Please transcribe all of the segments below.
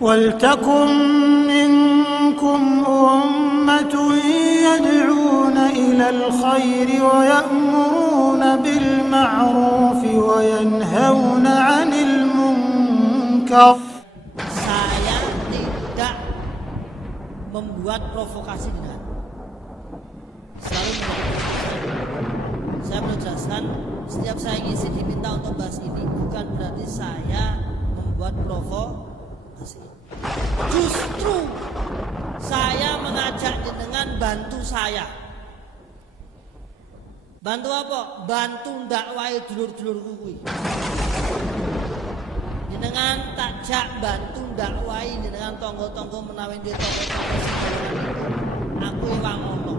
ولتكن منكم أمة يدعون إلى الخير ويأمرون بالمعروف وينهون عن المنكر. Saya tidak membuat provokasi dengan selalu saya menjelaskan setiap saya ngisi diminta untuk bahas ini bukan berarti saya membuat provokasi. Justru saya mengajak dengan bantu saya. Bantu apa? Bantu dakwai dulur-dulur kuwi. Dengan takjak bantu dakwai dengan tonggo-tonggo menawi di tonggo-tonggo aku wangono.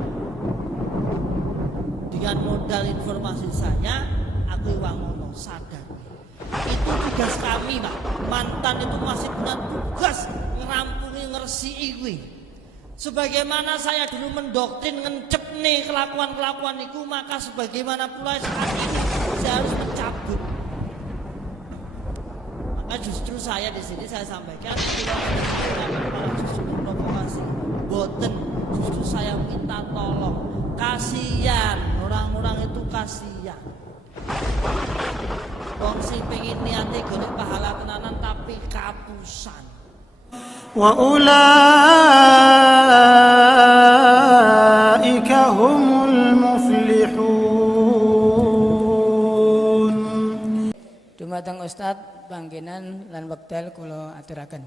Dengan modal informasi saya, aku wangono sadar. Itu tugas kami, Pak. Mantan itu masih punya tugas ngerampungi ngersiki kuwi. Sebagaimana saya dulu mendoktrin ngencepne kelakuan-kelakuan itu, maka sebagaimana pula saat ini saya harus mencabut. Maka justru saya di sini saya sampaikan justru provokasi. Boten, justru saya minta tolong. Kasihan, orang-orang itu kasihan. Wong sing pengen niate golek pahala tenanan tapi kapusan. Wa ulaika humul muflihun. Dumateng Ustaz panggenan lan wekdal kula aturaken.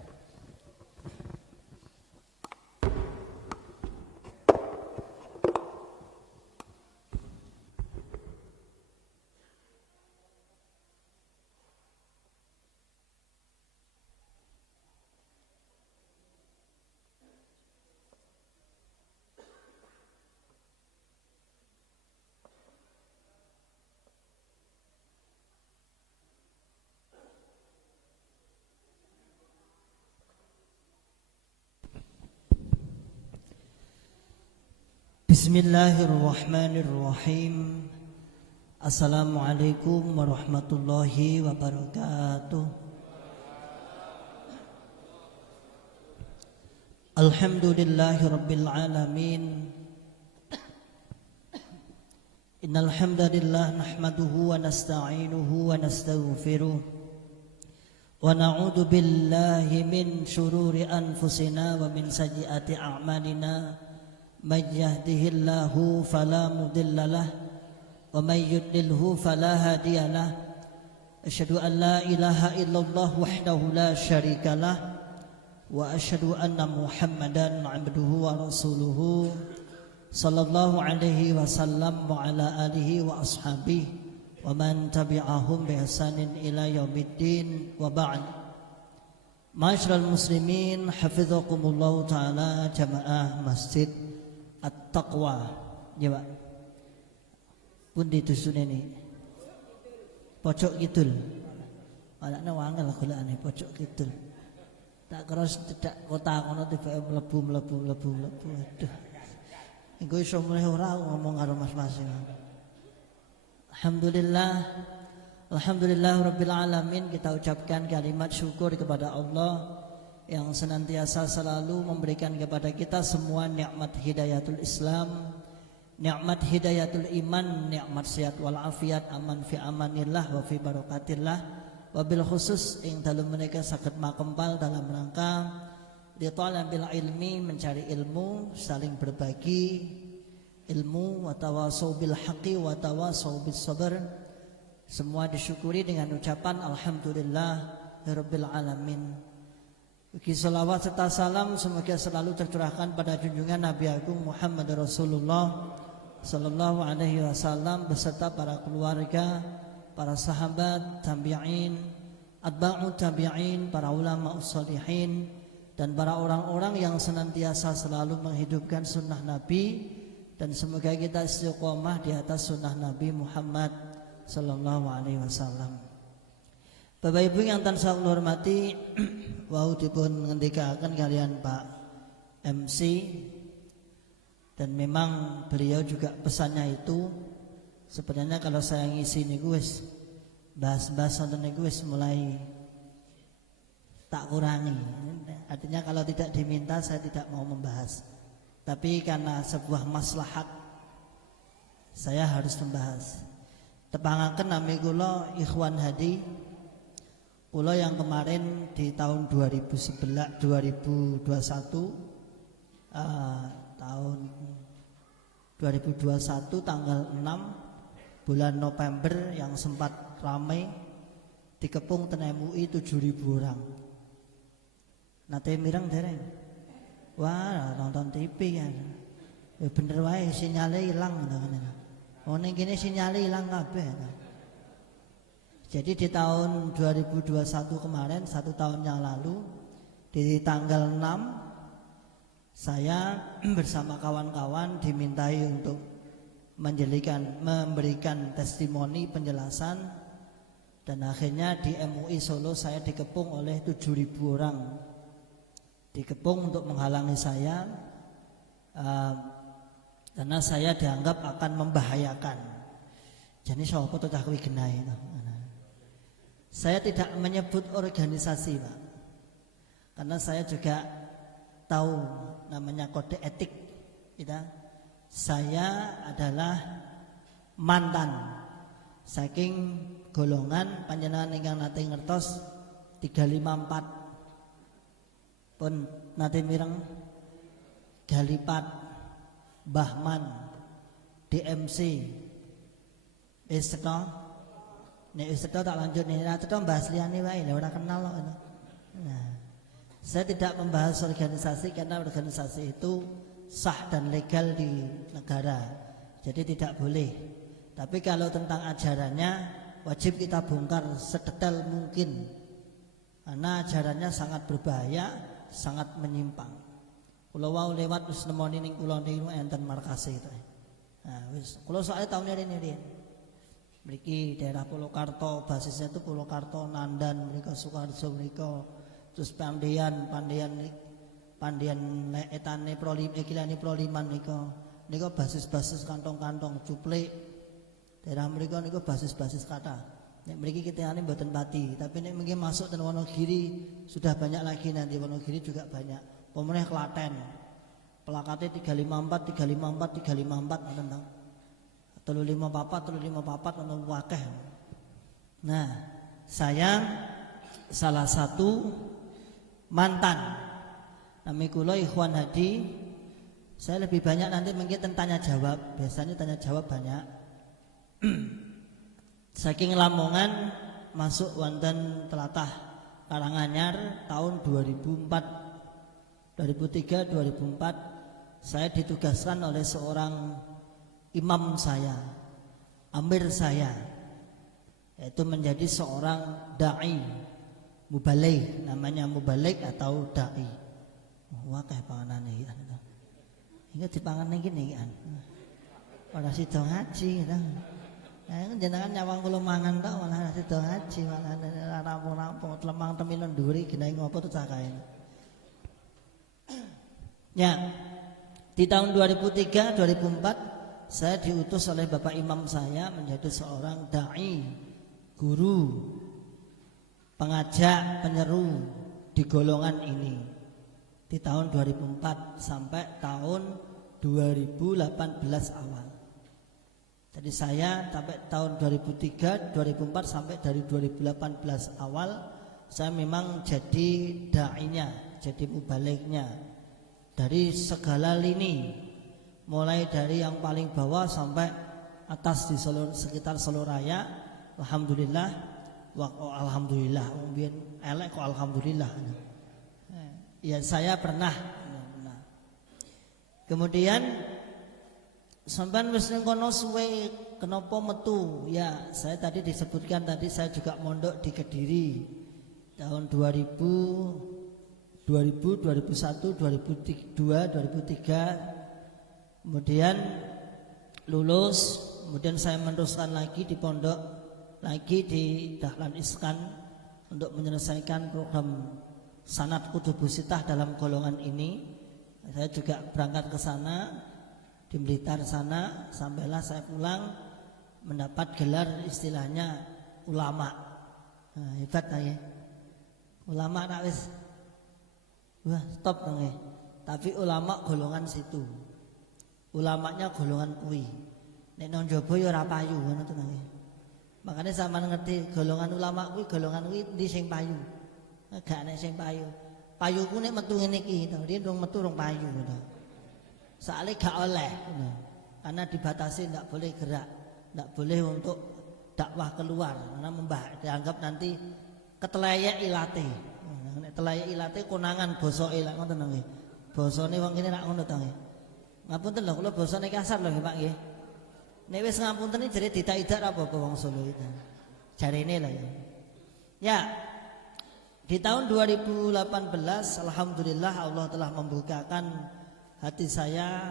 Bismillahirrahmanirrahim. Assalamualaikum warahmatullahi wabarakatuh. Alhamdulillahi rabbil alamin. Innal hamdalillah nahmaduhu wa nasta'inuhu wa nastaghfiruh wa na'udzu billahi min shururi anfusina wa min sayyiati a'malina. من يهده الله فلا مضل له ومن يضلله فلا هادي له أشهد أن لا إله إلا الله وحده لا شريك له وأشهد أن محمدا عبده ورسوله صلى الله عليه وسلم وعلى آله وأصحابه ومن تبعهم بإحسان إلى يوم الدين وبعد. Ma'asyiral muslimin hafizakumullah taala jamaah Masjid At-Taqwa. Ya, Pak. Pun di dusun ini. Pojok kidul. Anaknya wangel golekane pojok kidul. Tak keros cedak kota kono tiba mlebu. Aduh. Engko iso mulih ora ngomong karo mas-mas. Alhamdulillah rabbil alamin. Kita ucapkan kalimat syukur kepada Allah yang senantiasa selalu memberikan kepada kita semua nikmat hidayatul Islam, nikmat hidayatul iman, nikmat sehat wal afiat, aman fi amanillah wa fi barakatillah. Wabil khusus ing dalam mereka saged makempal dalam rangka li talabil ilmi, mencari ilmu, saling berbagi ilmu, wa tawasau bil haqqi wa tawasau bis sabr. Semua disyukuri dengan ucapan alhamdulillah rabbil alamin. Bagi salawat serta salam semoga selalu tercurahkan pada junjungan Nabi Agung Muhammad Rasulullah sallallahu alaihi wasallam beserta para keluarga, para sahabat, tabi'in, atba'u tabi'in, para ulama ussalihin dan para orang-orang yang senantiasa selalu menghidupkan sunnah Nabi, dan semoga kita istiqomah di atas sunnah Nabi Muhammad sallallahu alaihi wasallam. Bapak Ibu yang tansah kula hormati, wau dipun ngendikaken kalian Pak MC, dan memang beliau juga pesannya itu sebenarnya kalau saya ngisi niku wis bahas-bahas wonten niku wis mulai tak kurangi. Artinya kalau tidak diminta saya tidak mau membahas. Tapi karena sebuah maslahat saya harus membahas. Tepangaken nami kula Ikhwan Hadi. Kula yang kemarin di tahun 2021 tahun 2021 tanggal 6 bulan November yang sempat ramai dikepung ten MUI 7.000 orang. Nate mireng dereng. Wah, nonton TV kan. Ya bener wae sinyale ilang ngono. Oh ning kene sinyale ilang kabeh. Jadi di tahun 2021 kemarin, 1 tahun yang lalu, di tanggal 6 saya bersama kawan-kawan dimintai untuk memberikan testimoni penjelasan, dan akhirnya di MUI Solo saya dikepung oleh 7.000 orang. Dikepung untuk menghalangi saya karena saya dianggap akan membahayakan. Jadi sapa to cah kuwi genahe to. Saya tidak menyebut organisasi, Pak. Karena saya juga tahu namanya kode etik kita. Saya adalah mantan saking golongan panjenengan ingkang nate ngertos 354 pun nate mireng Galipat, Bahman, DMC, Istana. Nek wis tak lanjut nih, nah itu bahas liyane wae, ora kenal kok. Nah, saya tidak membahas organisasi karena organisasi itu sah dan legal di negara, jadi tidak boleh. Tapi kalau tentang ajarannya wajib kita bongkar sedetail mungkin, karena ajarannya sangat berbahaya, sangat menyimpang. Kula wau lewat wis nemoni ning kula niku enten markase itu. Nah, wis kula soalnya tahun ini mriki daerah Purwokarto, basisnya itu Purwokarto, Nandan, mereka Sukarjo, mereka terus Pandian etane Kilani Proliman nika basis-basis kantong-kantong Cuplik. Daerah mereka niku basis-basis kata. Nek mriki kitane mboten pati, tapi nek mungkin masuk ten Wonogiri sudah banyak lagi, nanti Wonogiri juga banyak. Pemeneh Klaten. Plakate 354 ngoten to. 354 ono wakeh. Nah, saya salah satu mantan. Nami kula Ikhwan Hadi. Saya lebih banyak nanti mungkin tanya jawab. Biasanya tanya jawab banyak. Saking Lamongan masuk wonten tlatah Karanganyar tahun 2003 2004 saya ditugaskan oleh seorang imam saya, amir saya, yaitu menjadi seorang dai mubaligh, namanya mubaligh atau dai. Wah kayak panganan iki kan. Ingat dipangan iki kan. Ora sida ngaji kan. Jenengan nyawang kula mangan tok malah sida ngaji, malah rampung-rampung lemang temilon nduri genahe ngopo to cakae. Ya. Di tahun 2003 2004 saya diutus oleh Bapak Imam saya menjadi seorang dai, guru, pengajak, penyeru di golongan ini di tahun 2004 sampai tahun 2018 awal. Jadi saya sampai tahun 2003, 2004 sampai dari 2018 awal saya memang jadi dainya, jadi mubalighnya dari segala lini. Mulai dari yang paling bawah sampai atas di sekitar Solo Raya. Alhamdulillah. Alhamdulillah. Mungkin elek kok alhamdulillah. Ya saya pernah. Kemudian sampean wis ning kono suwe kenapa metu? Ya, saya tadi disebutkan tadi saya juga mondok di Kediri tahun 2000, 2001, 2002, 2003. Kemudian lulus, kemudian saya meneruskan lagi di pondok lagi di Dahlan Iskan untuk menyelesaikan program sanad kutubusitah dalam golongan ini. Saya juga berangkat ke sana di Blitar sana, sampailah saya pulang mendapat gelar istilahnya ulama. Nah, hebat ya. Ulama nak wis Wah, stop dong. Tapi ulama golongan situ. Ulamanya golongan kuwi. Nek nang njaba ya ora payu ngono to nggih. Makane sampean ngerti golongan ulama kuwi golongan kuwi ndi sing payu. Gak nek sing payu. Payuku nek metu ngene iki to, dia dong metu rong payu ngono. Soale gak oleh ngono. Karena dibatasi ndak boleh gerak, ndak boleh untuk dakwah keluar karena dianggap nanti keteleyek ilate. Nek teleyek ilate konangan bosoke lak ngoten nggih. Basane wong kene rak ngono to nggih. Ngapunten lho kula basane kasar lho nggih Pak nggih. Nek wis ngapunten iki jare ditak-idak apa wong Solo itu. Jarene lah ya. Ya. Di tahun 2018 alhamdulillah Allah telah membukakan hati saya,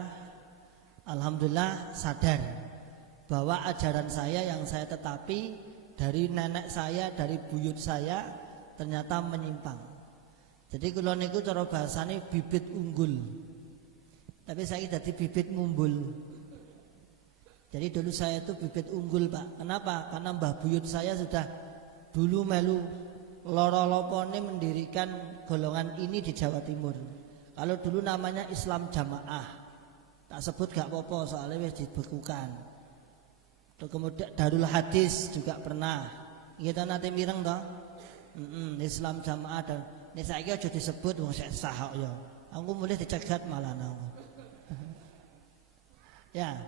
alhamdulillah sadar bahwa ajaran saya yang saya tetapi dari nenek saya, dari buyut saya ternyata menyimpang. Jadi kula niku cara bahasane bibit unggul. Tapi saya dadi bibit ngumbul. Jadi dulu saya itu bibit unggul, Pak. Kenapa? Karena mbah buyut saya sudah dulu melu loro-lopone mendirikan golongan ini di Jawa Timur. Kalau dulu namanya Islam Jamaah. Tak sebut gak apa-apa soalnya wis dibekukan. Kemudian Darul Hadis juga pernah. Kita nanti mireng toh. Islam Jamaah dan ini saiki aja disebut wong sik sah ya. Aku mulai dicegat malah aku. Ya.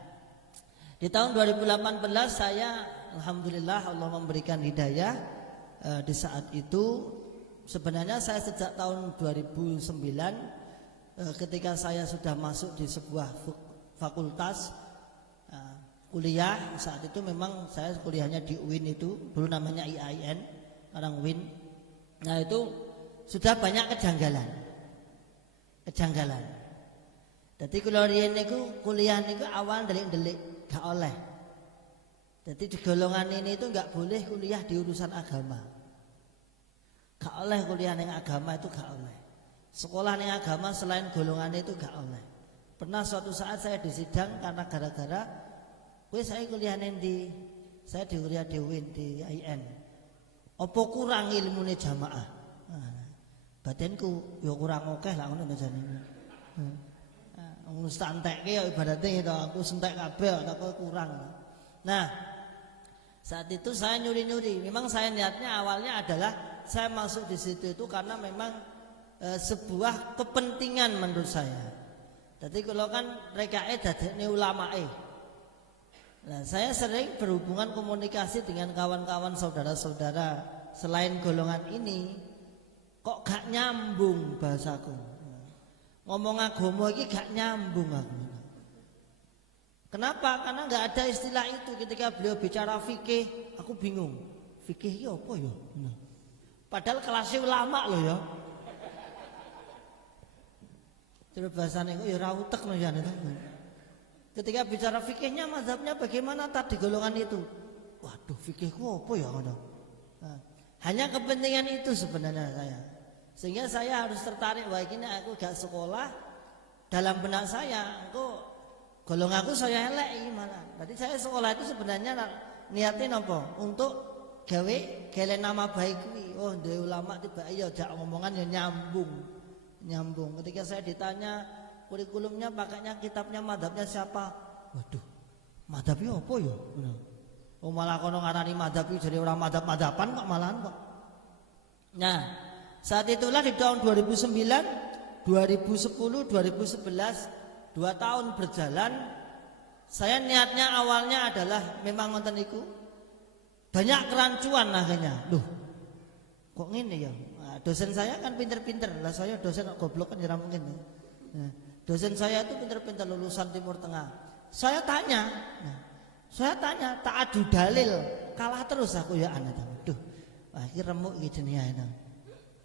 Di tahun 2018 saya alhamdulillah Allah memberikan hidayah. Di saat itu sebenarnya saya sejak tahun 2009 ketika saya sudah masuk di sebuah fakultas kuliah, saat itu memang saya kuliahnya di UIN itu dulu namanya IAIN, orang UIN. Nah itu sudah banyak kejanggalan. Jadi kalau riyen niku kuliah niku awal delik-delik gak oleh. Jadi di golongan ini itu enggak boleh kuliah di urusan agama. Gak oleh kuliah ning agama itu gak oleh. Sekolah ning agama selain golongan itu gak oleh. Pernah suatu saat saya disidang karena gara-gara saya kuliah ning di saya di kuliah di UIN di IAIN. Apa kurang ilmune jamaah? Batinku ya kurang akeh lah ngono jane. Wong santekke ya ibarate to aku sentek kabeh kok kurang. Nah, saat itu saya nyuri-nyuri. Memang saya niatnya awalnya adalah saya masuk di situ itu karena memang sebuah kepentingan menurut saya. Jadi kalau kan rekae dadekne ulamae. Nah, saya sering berhubungan komunikasi dengan kawan-kawan saudara-saudara selain golongan ini, kok gak nyambung bahasaku. Ngomong agama iki gak nyambung aku. Kenapa? Karena nggak ada istilah itu ketika beliau bicara fikih, aku bingung. Fikih itu apa ya? Padahal kelasnya ulama loh ya. Terus bahasanya kok ya rautek loh ya. Ketika bicara fikihnya, mazhabnya bagaimana tadi golongan itu? Waduh, fikihku apa ya? Nah, hanya kepentingan itu sebenarnya saya. Sehingga saya harus tertarik, wah ini aku gak sekolah. Dalam benak saya, golonganku saya elek malah. Jadi saya sekolah itu sebenarnya niatnya apa? Untuk gawe nama baik kuwi. Oh, ndek ulama tiba ya jak ngomongan ya nyambung. Ketika saya ditanya kurikulumnya pakainya kitabnya madhabnya siapa? Waduh, madhabnya apa ya? Oh malah kono ngarani madhab iki jadi orang madhab-madhaban kok malahan kok. Nah, saat itulah di tahun 2009, 2010, 2011 2 tahun berjalan, saya niatnya awalnya adalah memang ngonten niku banyak kerancuan akhirnya. Loh, kok ngene ya? Nah, dosen saya kan pinter-pinter, lah saya dosen kok goblok kan ya mungkin. Nah, dosen saya itu pinter-pinter lulusan Timur Tengah. Saya tanya, tak adu dalil, kalah terus aku ya anak. Duh, akhir remuk iki jenenge.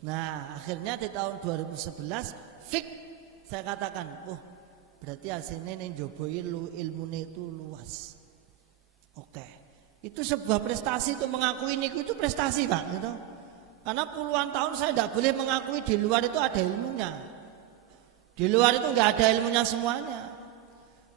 Nah, akhirnya di tahun 2011 fik saya katakan, oh berarti hasilnya ning njaba ilmune itu luas. Oke. Itu sebuah prestasi, itu mengakui niku itu prestasi, Pak, gitu. Karena puluhan tahun saya tidak boleh mengakui di luar itu ada ilmunya. Di luar itu enggak ada ilmunya semuanya.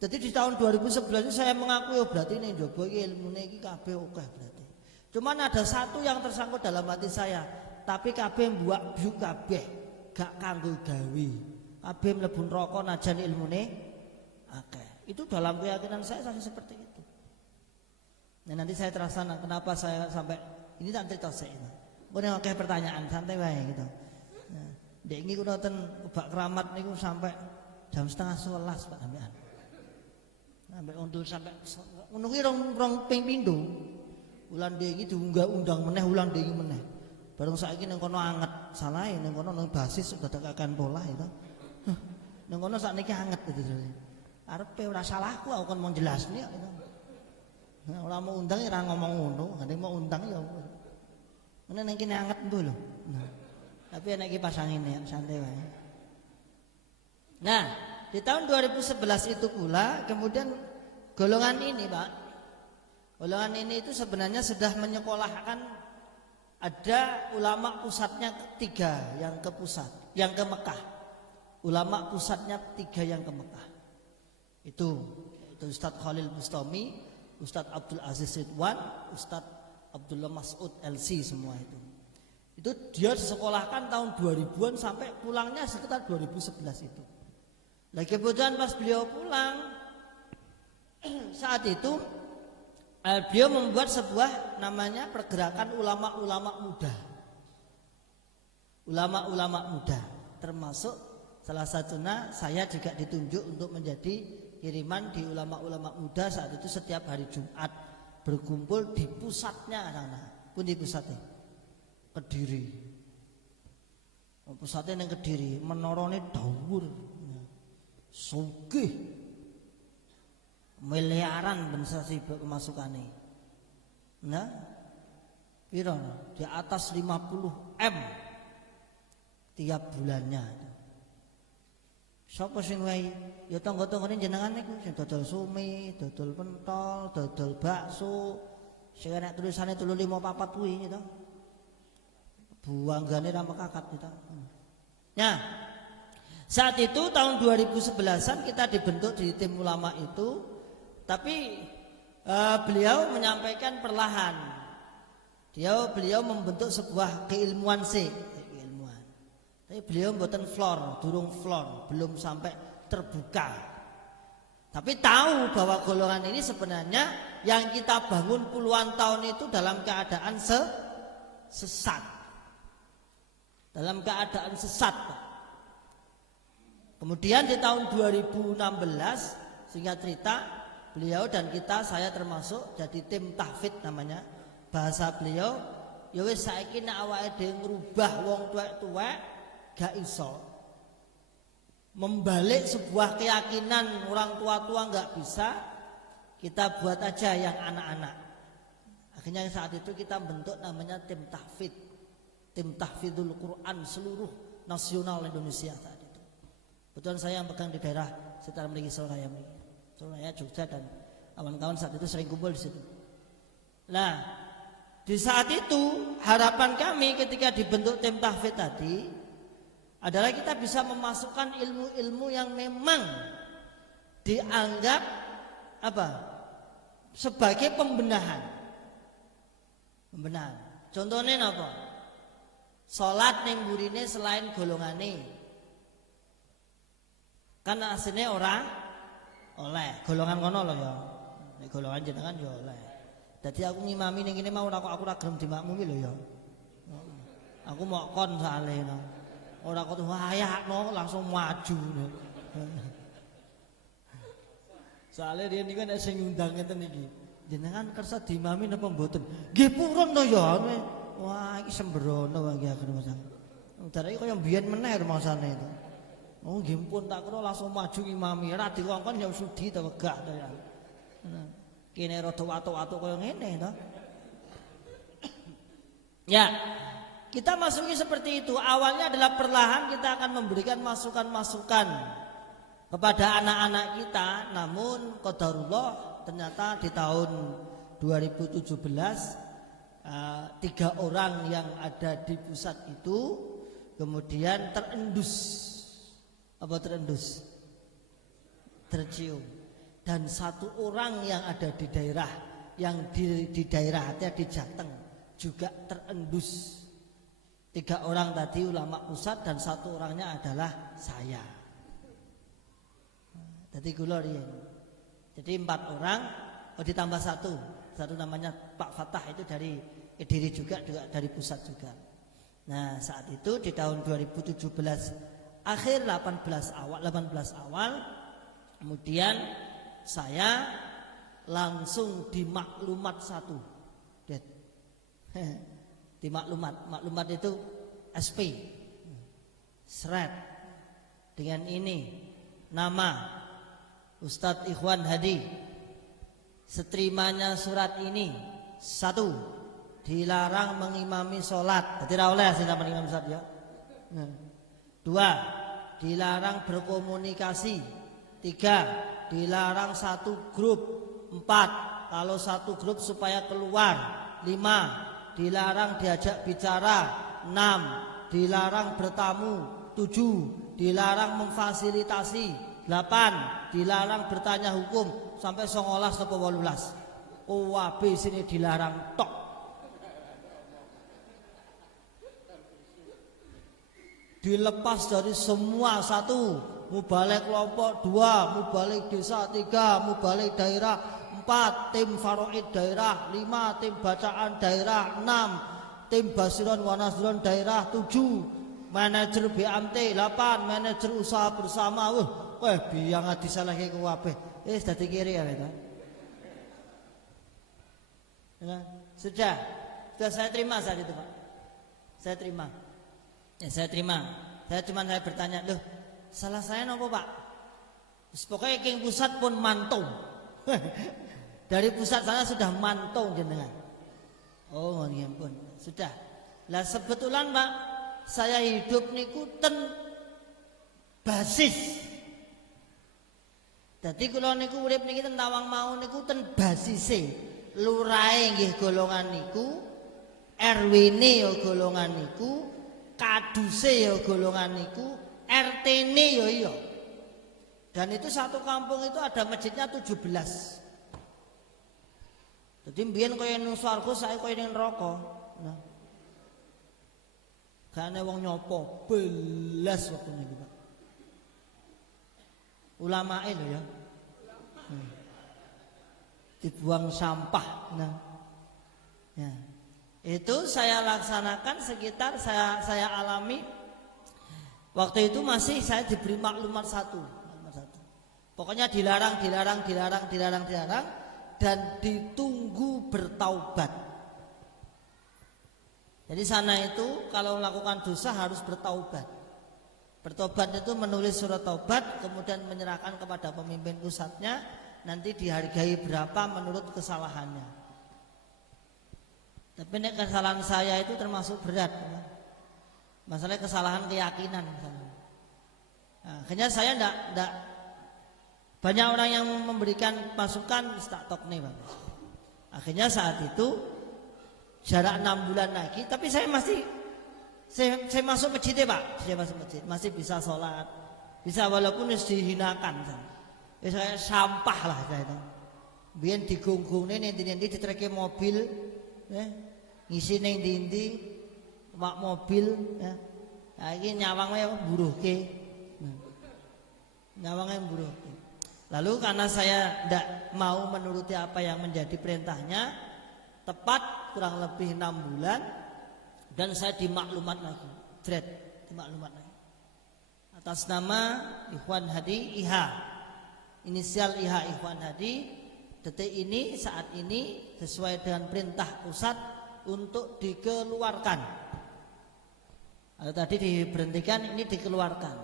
Jadi di tahun 2011 itu saya mengakui, oh berarti ning njaba iki ilmune iki kabeh oke berarti. Cuman ada satu yang tersangkut dalam hati saya, tapi kabeh mbuak biu kabeh. gak kanggo gawe. Kabeh mlebu neraka najan ilmune akeh. Itu dalam keyakinan saya seperti itu. Nah, nanti saya terasa kenapa saya sampai ini tak cerita saya. Boleh akeh pertanyaan santai wae gitu. Nah, dek iki kula ten Kebak Keramat niku sampai jam 10:30 Pak sampean. Sampai undul sampai ngono ki rong ping pindho. Ulan dek iki diunggah-undang meneh ulan dek iki meneh. Bareng saiki ning kono anget, salahe ning kono nang basis sudah tekan pola itu. Ning kono sakniki anget gitu. Arepe ora salahku aku kon mau jelasne kok gitu. Nah, ora mau undang ora ngomong ngono, gane mau undang ya. Ngene ning kene anget mbuh lho. Nah. Tapi enak iki pasang ini santai wae. Nah, di tahun 2011 itu pula kemudian golongan ini, Pak. Golongan ini itu sebenarnya sudah menyekolahkan. Ada ulama pusatnya 3 yang ke pusat, yang ke Mekah. Ulama pusatnya 3 yang ke Mekah. Itu Ustadz Khalil Bustami, Ustadz Abdul Aziz Ridwan, Ustadz Abdullah Mas'ud LC semua itu. Itu dia disekolahkan tahun 2000-an sampai pulangnya sekitar 2011 itu. Nah kebetulan pas beliau pulang saat itu beliau membuat sebuah namanya pergerakan ulama-ulama muda. Ulama-ulama muda, termasuk salah satunya saya juga ditunjuk untuk menjadi kiriman di ulama-ulama muda saat itu setiap hari Jumat berkumpul di pusatnya anak-anak. Pun di pusatnya Kediri. Pusatnya yang Kediri, menorone dhawur. Sugih. Miliaran bensasi pemasukannya. Nah, piro? Di atas 50 M tiap bulannya. Sapa sing wae? Ya tangga-tanggane jenengan niku sing dodol sumi, dodol pentol, dodol bakso. Sing nek tulisane 354 kuwi gitu. Buanggane ra mekakat gitu. Nah, saat itu tahun 2011-an kita dibentuk di tim ulama itu. Tapi beliau menyampaikan perlahan. Beliau membentuk sebuah keilmuan keilmuan. Tapi beliau mboten durung floor, belum sampai terbuka. Tapi tahu bahwa golongan ini sebenarnya yang kita bangun puluhan tahun itu dalam keadaan sesat. Dalam keadaan sesat, Pak. Kemudian di tahun 2016 singkat cerita beliau dan saya termasuk jadi tim tahfidz namanya. Bahasa beliau, ya wis saiki nek awake dhewe ngrubah wong tuwek-tuwek gak iso. Membalik sebuah keyakinan orang tua-tua gak bisa, kita buat aja yang anak-anak. Akhirnya saat itu kita bentuk namanya tim tahfidz. Tim tahfidzul Quran seluruh nasional Indonesia saat itu. Kebetulan saya yang pegang di daerah sekitar mriki Surabaya. Surabaya, Jogja dan kawan-kawan saat itu sering kumpul di situ. Nah, di saat itu harapan kami ketika dibentuk tim tahfidz tadi adalah kita bisa memasukkan ilmu-ilmu yang memang dianggap sebagai pembenahan. Contohnya apa? Salat ning burine selain golongane. Kan asline ora oleh golongan kono lho ya. Nek golongan jenengan ya oleh. Dadi aku ngimami ning kene mau aku ora gelem dimakmumi lho ya. Aku mau kon sale no. Ora kok wayakno langsung maju. Soale riyen niku nek sing ngundang ngeten iki. Jenengan kersa diimami napa mboten? Nggih purun to ya. Wah iki sembrono wae iki Mas. Darane kaya mbiyen meneh rumasane itu. Oh nggih pun tak kira langsung maju imami, ora dikongkon ya sudi ta wegah to ya. Kene rada watu-watu kaya ngene to. Ya, kita masuki seperti itu. Awalnya adalah perlahan kita akan memberikan masukan-masukan kepada anak-anak kita. Namun qadarullah ternyata di tahun 2017 3 orang yang ada di pusat itu kemudian tercium, dan 1 orang yang ada di daerah di daerah artinya di Jateng juga terendus 3 orang tadi ulama pusat dan 1 orangnya adalah saya. Jadi kula riyen. Jadi 4 orang, ditambah 1 namanya Pak Fatah itu dari Kediri juga dari pusat juga. Nah saat itu di tahun 2017 akhir 18 awal, kemudian saya langsung di maklumat 1. Di maklumat itu SP seret dengan ini nama Ustadz Ikhwan Hadi, seterimanya surat ini 1 dilarang mengimami sholat, jadi rawleh sih sama imam sholat ya. 2 dilarang berkomunikasi, 3 dilarang 1 grup, 4 kalau 1 grup supaya keluar, 5 dilarang diajak bicara, 6 dilarang bertamu, 7 dilarang memfasilitasi, 8 dilarang bertanya hukum, sampai 19 atau 18 OAB sini dilarang tok. Dilepas dari semua, 1 mubalik kelompok, 2 mubalik desa, 3 mubalik daerah, 4 tim faroid daerah, 5 tim bacaan daerah, 6 tim basiron wanasron daerah, 7 manajer BMT, 8 manajer usaha bersama. Wah biang disalahke ku kabeh. Dadi kiri ya itu. Sudah saya terima saat itu Pak. Saya terima. Saya terima. Saya bertanya, loh salah saya nopo Pak? Pokoknya king pusat pun mantung. Dari pusat sana sudah mantung jenengan. Oh nggih pun. Sudah. Lah sebetulan Pak, saya hidup niku ten basis. Dadi kula niku urip niki ten Tawangmangu niku ten basise. Lurahe nggih golongan niku, RW-ne ya golongan niku, kaduse ya golongan niku, RT-ne ya iya. Dan itu satu kampung itu ada masjidnya 17. Jadi mbiyen kaya ning swarga, saiki kaya ning neraka. Nah. Gane wong nyopo belas waktu niku, Pak. Ulamae lho ya. Dibuang sampah. Nah. Ya. Itu saya laksanakan sekitar saya alami waktu itu masih saya diberi maklumat 1. Pokoknya dilarang dan ditunggu bertaubat. Jadi sana itu kalau melakukan dosa harus bertaubat. Bertobat itu menulis surat taubat, kemudian menyerahkan kepada pemimpin pusatnya, nanti dihargai berapa menurut kesalahannya. Tapi ini kesalahan saya itu termasuk berat, masalah kesalahan keyakinan. Nah, akhirnya saya enggak banyak orang yang memberikan masukan tak tok nih Bang. Akhirnya saat itu jarak 6 bulan lagi, tapi saya masuk masjid ya Pak. Saya masuk masjid, masih bisa sholat, bisa walaupun dihinakan. Saya sampah lah saya itu. Biyen digunggungne nanti diterke mobil, ngisi neng dindi, mak mobil, ya. Nah, ini nyawangnya buruhke, nyawangnya buruhke. Lalu karena saya tidak mau menuruti apa yang menjadi perintahnya, tepat kurang lebih 6 bulan, dan saya dimaklumat lagi, dimaklumat lagi. Atas nama Ikhwan Hadi IH, inisial IH Ikhwan Hadi, detik ini saat ini sesuai dengan perintah pusat untuk dikeluarkan. Atau tadi diberhentikan, ini dikeluarkan.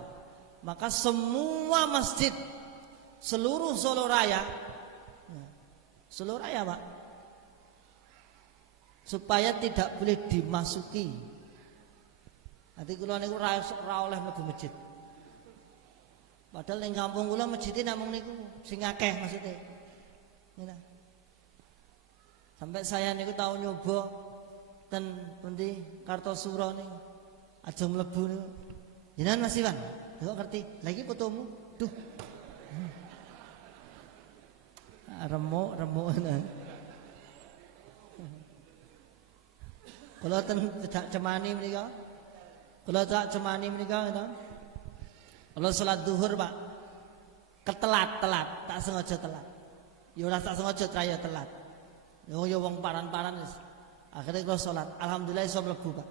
Maka semua masjid seluruh Solo Raya Pak, supaya tidak boleh dimasuki. Nanti kula niku ra oleh mlebu masjid. Padahal ning kampung kula masjide namung niku sing akeh maksudnya. Sampai saya niku tahu nyoba ten pundi Kartosuro niku aja mlebu niku. Jenengan masih Bang? Kok ngerti? Lagi fotomu. Duh. Remuk. Kalau ten tidak cemani menika Kalau tak cemani menika itu. Kalau salat zuhur Pak, ketelat, tak sengaja telat. Ya ora tak sengaja traya telat. Yo wong paran-paran wis. Akhirnya kalau salat, alhamdulillah iso mlebu Pak.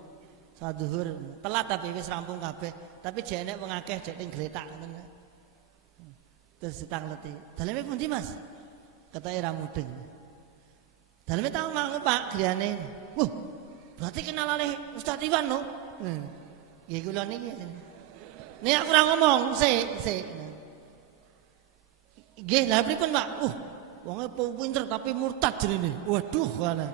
Salat zuhur telat tapi wis rampung kabeh. Tapi jek nek wong akeh jek ning gletak ngoten. Terus ditangleti. Daleme pundi Mas? Ketoke ra mudeng. Daleme tau mangu Pak griyane. Wah, berarti kenalane Ustaz Iwan no. Nggih kula niki. Nek aku ora ngomong, sik. Nggih, lha pripun Pak? Wonge pinter tapi murtad jenenge. Waduh, ana.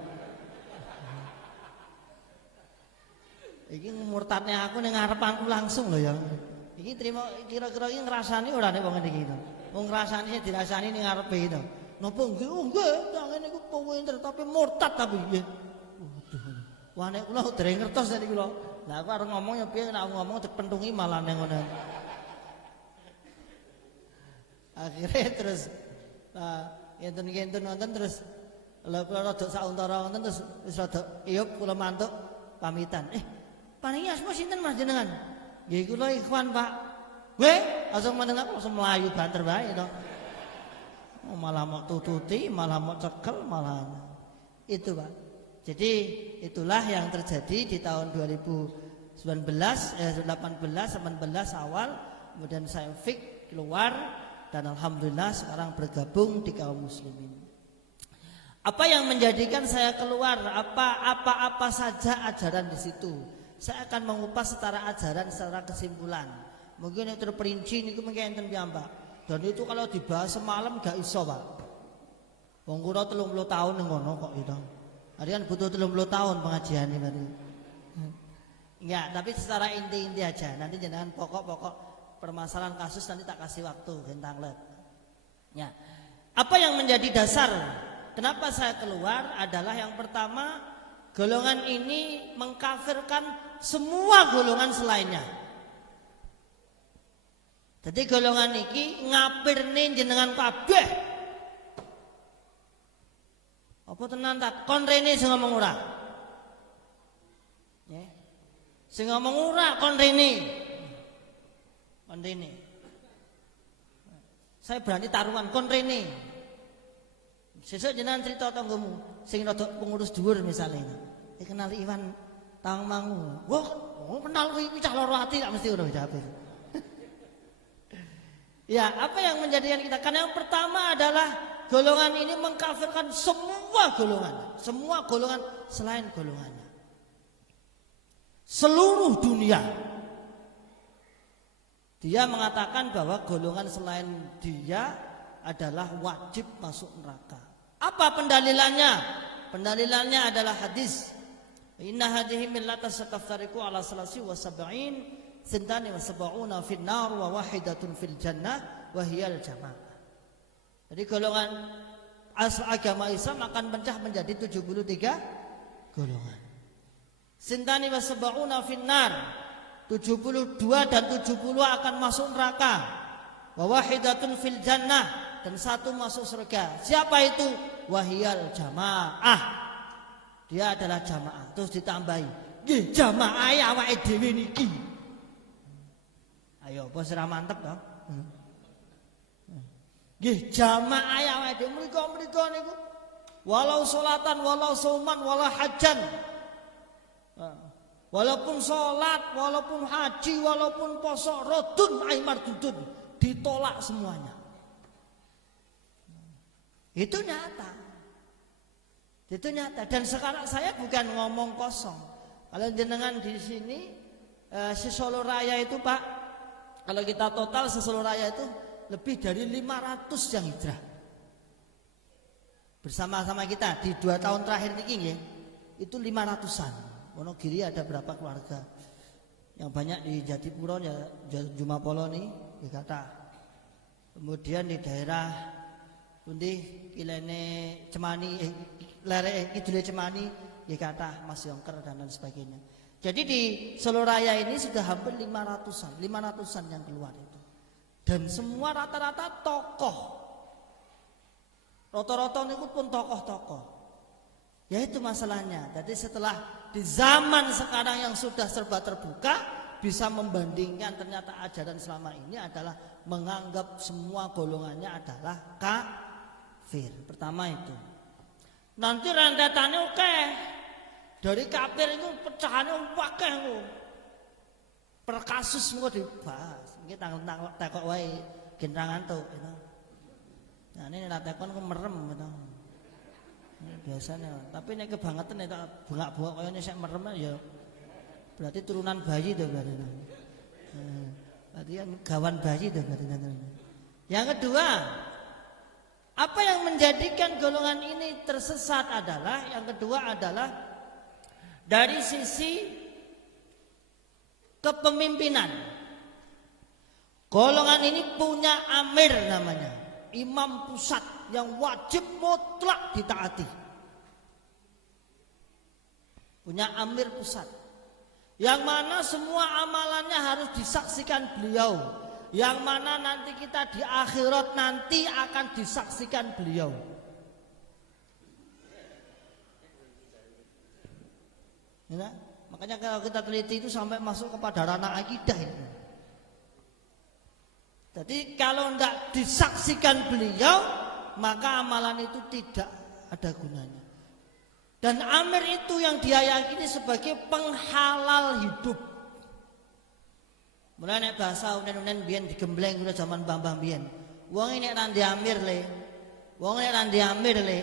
Iki murtadne aku ning ngarepanku langsung lho ya. Iki trimo kira-kira iki ngrasani ora nek wong ngene iki to. Wong ngrasani dirasani ning ngarepe to. Napa nggih? Nggih, ngene iku pinter tapi murtad tapi nggih. Waduh. Wah nek kula dereng ngertos nek kula. Lah aku arep ngomong ya piye nek ngomong dipentungi malah ning ngono. Akhirnya terus enten nonton terus lha kula rada sauntara wonten terus wis rada iyup kula mantuk pamitan. Paningi asma sinten Mas jenengan? Nggih kula Ikhwan Pak. Weh, langsung manten aku langsung melayu banter bae to. Malah mau tututi, malah mau cekel, malah itu Pak. Jadi itulah yang terjadi di tahun 2019, 18, 19 awal. Kemudian saya fik keluar dan alhamdulillah sekarang bergabung di kaum muslimin. Apa yang menjadikan saya keluar? Apa saja ajaran di situ. Saya akan mengupas setara ajaran secara kesimpulan. Mungkin yang terperinci niku mungkin enten piyambak. Dan itu kalau dibahas semalam gak iso, Pak. Wong kula 30 tahun ngono kok itu. Harian butuh 30 tahun pengajian ini. Enggak, tapi secara inti-inti aja. Nanti jangan pokok-pokok permasalahan kasus nanti tak kasih waktu tentang let. Ya. Apa yang menjadi dasar kenapa saya keluar adalah yang pertama, golongan ini mengkafirkan semua golongan selainnya. Jadi golongan ini ngapirne jenengan kabeh. Apa tenan tak? Kon rene sing ngomong ora. Ya. Sing ngomong ora kon rene. Kon rene. Saya berani taruhan kon rene. Sesuk jenengan cerita tanggomu sing rada pengurus dhuwur misalnya. Kenal Iwan Tang Mangu. Wah, kenal kuwi cah loro ati tak mesti ngono jawab. Ya, apa yang menjadikan kita? Karena yang pertama adalah golongan ini mengkafirkan semua golongan selain golongannya. Seluruh dunia. Dia mengatakan bahwa golongan selain dia adalah wajib masuk neraka. Apa pendalilannya? Pendalilannya adalah hadis. Inna hadhihi millata sataftariqu ala salasi wa sab'in sintani wa sab'una fin nar wa wahidatun fil jannah wa hiyal jamaah. Jadi golongan agama Islam akan pecah menjadi 73 golongan. Sintani wa sab'una fin nar, 72 dan 70 akan masuk neraka. Wa wahidatun fil jannah, dan satu masuk surga. Siapa itu? Wahiyal jamaah. Dia adalah jamaah. Terus ditambahi, nggih jamaah awake dhewe niki. Ayo bos ra mantep to. Nggih jamaah awake dhewe mriku niku. Walau salatan, walau sauman, walau hajan. Walaupun salat, walaupun haji, walaupun poso, rodun aimar dudun, ditolak semuanya. Itu nyata. Itu nyata. Dan sekarang saya bukan ngomong kosong. Kalau jenengan di sini si Solo Raya itu Pak, kalau kita total si Solo Raya itu lebih dari 500 yang hijrah bersama-sama kita di 2 tahun terakhir ini ya, itu 500-an. Wonogiri ada berapa keluarga? Yang banyak di Jatipuro ya Jumapolo nih di kata. Kemudian di daerah pundi Kilene Cemani Lere Kidule Cemani di kata Mas Yongker dan lain sebagainya. Jadi di Solo Raya ini sudah hampir 500-an yang keluar itu. Dan semua rata-rata tokoh. Rata-rata niku pun tokoh-tokoh. Ya itu masalahnya. Jadi setelah di zaman sekarang yang sudah serba terbuka, bisa membandingkan ternyata ajaran selama ini adalah menganggap semua golongannya adalah kafir. Pertama itu. Nanti rentetannya oke. Dari kafir itu pecahannya wakeh kok. Per kasus kok dibahas. Iki tanggal tekok wae genrangan tuh gitu. Nah ini tekon kok merem gitu. Biasanya, tapi nek kebangetan nek bengak-bengok kaya sik merem ya berarti turunan bayi itu berarti. Berarti kan gawan bayi itu berarti. Yang kedua, apa yang menjadikan golongan ini tersesat adalah yang kedua adalah dari sisi kepemimpinan. Golongan ini punya amir namanya, imam pusat yang wajib mutlak ditaati. Punya amir pusat yang mana semua amalannya harus disaksikan beliau, yang mana nanti kita di akhirat nanti akan disaksikan beliau. Ya, makanya kalau kita teliti itu sampai masuk kepada ranah akidah itu. Jadi kalau tidak disaksikan beliau, maka amalan itu tidak ada gunanya. Dan amir itu yang dia yakini sebagai penghalal hidup. Mulai nek bahasa unen-unen biyen digembleng udah zaman Bambang biyen. Wong nek ra ndek amir le. Wong nek ra ndek amir le.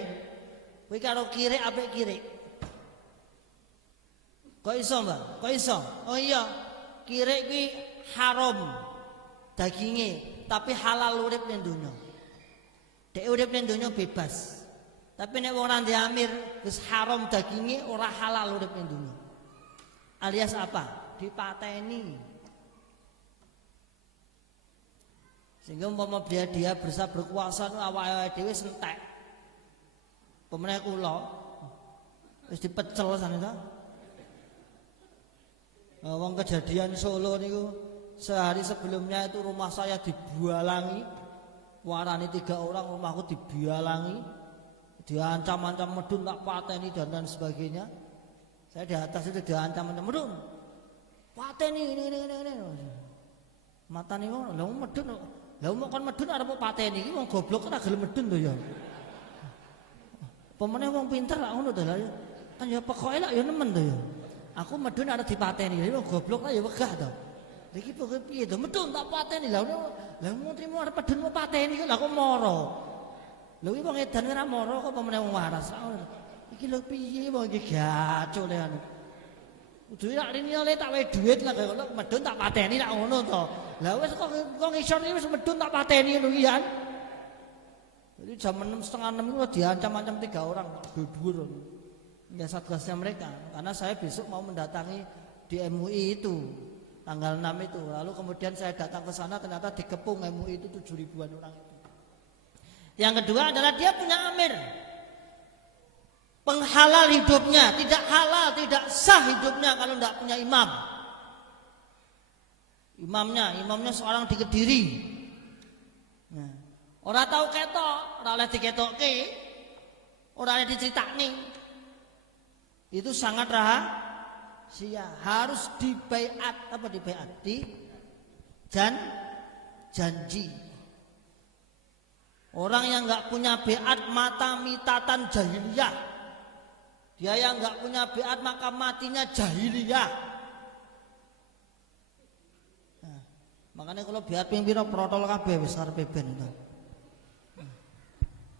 Kuwi karo kirik apik kirik. Kok iso, Mbak? Kok iso? Oh iya, kirik kuwi haram dagingnya, tapi halal urip ning donya. Dek urip ning donya bebas. Tapi nek wong ra ndek amir wis haram dagingnya, ora halal urip ning donya. Alias apa? Dipateni. Sehingga umpama dia berusaha berkuasa awake dhewe sentek. Pemenang kula wis dipecel sana ta. Wong kejadian Solo niku sehari sebelumnya itu rumah saya dibualangi. Warani 3 orang rumahku dibualangi. Diancam-ancam medun tak pateni dan sebagainya. Saya di atas itu diancam medun. Pateni ini. Matane wong lha medun. Lah mau kon medun arep pateni iki wong goblok ora gelem medun to ya. Pemene wong pinter lak ngono to lha. Kan ya pokoke lak ya nemen to ya. Aku medun arep dipateni, wong goblok lak ya wegah to. Iki pokoke piye to medun tak pateni lha mau trimo arep medun mau pateni kok lha kok moro. Lha iki wong edan ora moro kok pemene wong waras. Iki lho piye wong iki gaco le anu. Duwe lak rene le tak wae dhuwit lak kok medun tak pateni lak ngono to. Lah wis kok ngisor iki wis medun tak pateni ngono iki kan. Jadi jam 6:30 itu diancam-ancam 3 orang dhuwur. Ya satgasnya mereka. Karena saya besok mau mendatangi di MUI itu tanggal 6 itu. Lalu kemudian saya datang ke sana ternyata dikepung MUI itu 7.000-an orang itu. Yang kedua adalah dia punya amir. Penghalal hidupnya, tidak halal, tidak sah hidupnya kalau tidak punya imam. Imamnya seorang di Kediri. Nah, orang tahu ketok, orang oleh diketokke, orang oleh diceritakni. Itu sangat rahasia, harus dibaiat janji. Orang yang nggak punya baiat mata mitatan jahiliyah. Dia yang nggak punya baiat maka matinya jahiliyah. Nah, makanya kalau baiat ping pira protol kabeh wis karepe ben itu.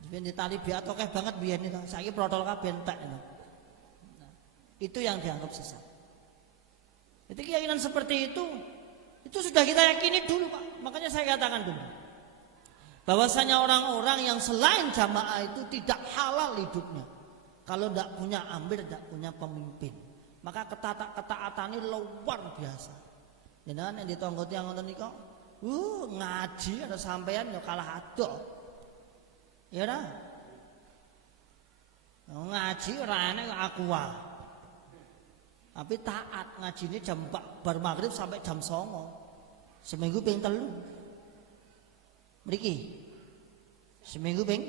Ben ditali baiat akeh banget biyen itu. Saiki protol kabeh entek itu. Nah, itu yang dianggap sesat. Jadi keyakinan seperti itu sudah kita yakini dulu, Pak. Makanya saya katakan dulu bahwasanya orang-orang yang selain jamaah itu tidak halal hidupnya. Kalau tidak punya amir, tidak punya pemimpin, maka ketaatan ini luar biasa. Jangan yang ditonggoti yang nonton niko, ngaji ada sampean ya kalah ado, ya dah. Ngaji orang enak aku tapi taat ngaji ini jam 4 bar maghrib sampai jam 9, seminggu ping 3. Mriki seminggu ping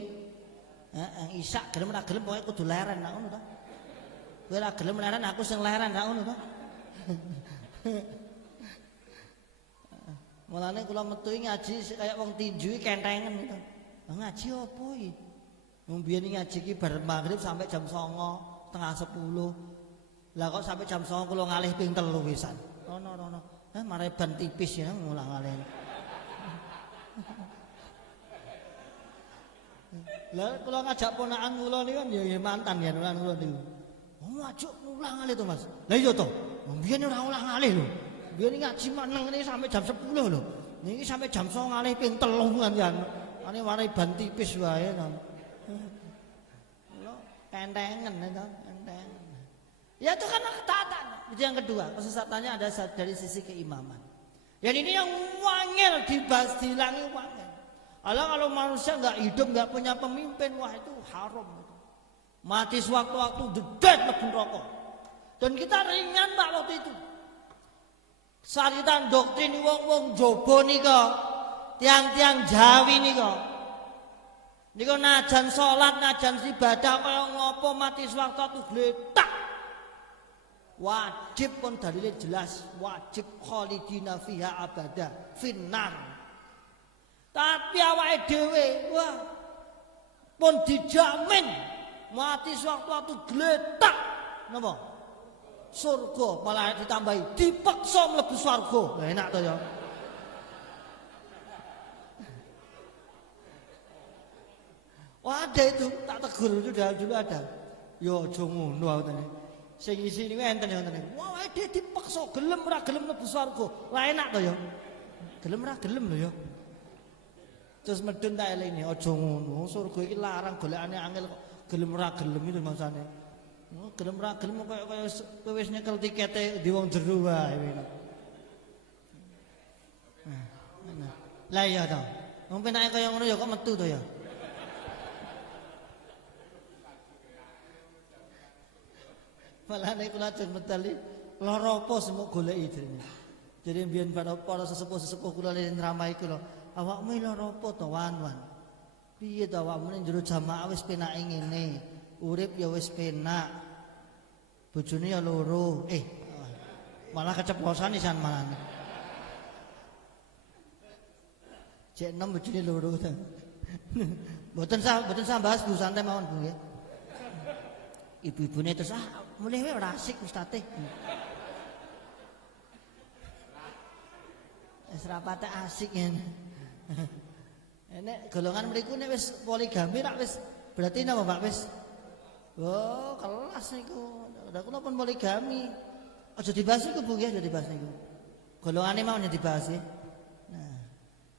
isak gelem ora gelem pokoke kudu leren nak ngono to. Kowe ora gelem leren aku sing leren nak ngono to. Mulane kula metu ngaji kayak wong tinju kentengen gitu. Ngaji apa iki? Wong biyen ngaji iki bar magrib sampai jam 09.00, setengah 10. Lah kok sampai jam 09.00 kula ngalih ping 3 wisan. Rono. Mare ban tipis ya ngulang ngalih. Lah kula ngajak ponakan kula niku kan ya mantan ya ponakan kula niku. Ajuk ngulang ngalih to Mas. Lah iya to. Biyen ora ulang ngalih lho. Biyen ngaji meneng ini sampai jam 10 lho. Niki sampai jam 09.00 ngalih ping 3 kan ya. Ane warai ban tipis wae to. Lho kentengen to, kentengen. Ya itu kan ketaatan. Itu yang kedua, kesesatannya ada dari sisi keimaman. Dan ini yang wangil dibahas dilangi wangil. Kalau manusia nggak hidup nggak punya pemimpin, wah itu haram. Mati sewaktu-waktu dedet mlebu neraka. Dan kita ringan Pak waktu itu. Saritan doktrin wong-wong Jobo nika, tiang-tiang Jawi nika. Nika najan salat, najan ibadah kaya ngopo mati sewaktu-waktu gletak. Wajib pun dalilnya jelas, wajib khalidina fiha abada finnar. Tapi awake dhewe wah pun dijamin mati sewaktu-waktu gletak napa? Surga malah ditambahi dipaksa mlebu surga. Lah enak to ya. Wah ada itu tak tegur itu dulu ada. Yo aja ngono awake. Sing isi niku enten wonten niku. Wah dia dipaksa gelem ora gelem mlebu surga. Lah enak to ya. Gelem ora gelem lho ya. Terus medun tak eling aja ngono. Surga iki larang golekane angel kok gelem ora gelem itu maksane. Gelem ora gelem kaya kowe wis nyekel tikete di wong jero wae. Lah iya to. Wong penake kaya ngono ya kok metu to ya. Malah nek kula ajeng medali lara apa semuk goleki jenenge. Jadi mbiyen para sesepuh-sesepuh kula len ramai kula, awakmu lara apa to wan-wan? Piye to awakmu ning jero jamaah wis penake ngene, urip ya wis penak. Bojone ya loro. Malah keceplosan isan malah. Cek 6 bojone loro to. Mboten sah bahas Bu santai mawon Bu nggih. Ibu-ibune terus mulih wae ora asik ustate. Wis rapate asik ngene. Nek golongan mriku nek wis poligami rak wis berarti napa Pak wis oh kelas niku. Lah kula pun poligami. Aja dibahas niku Bu nggih, aja dibahas niku. Golongane mau dibahas nggih. Nah.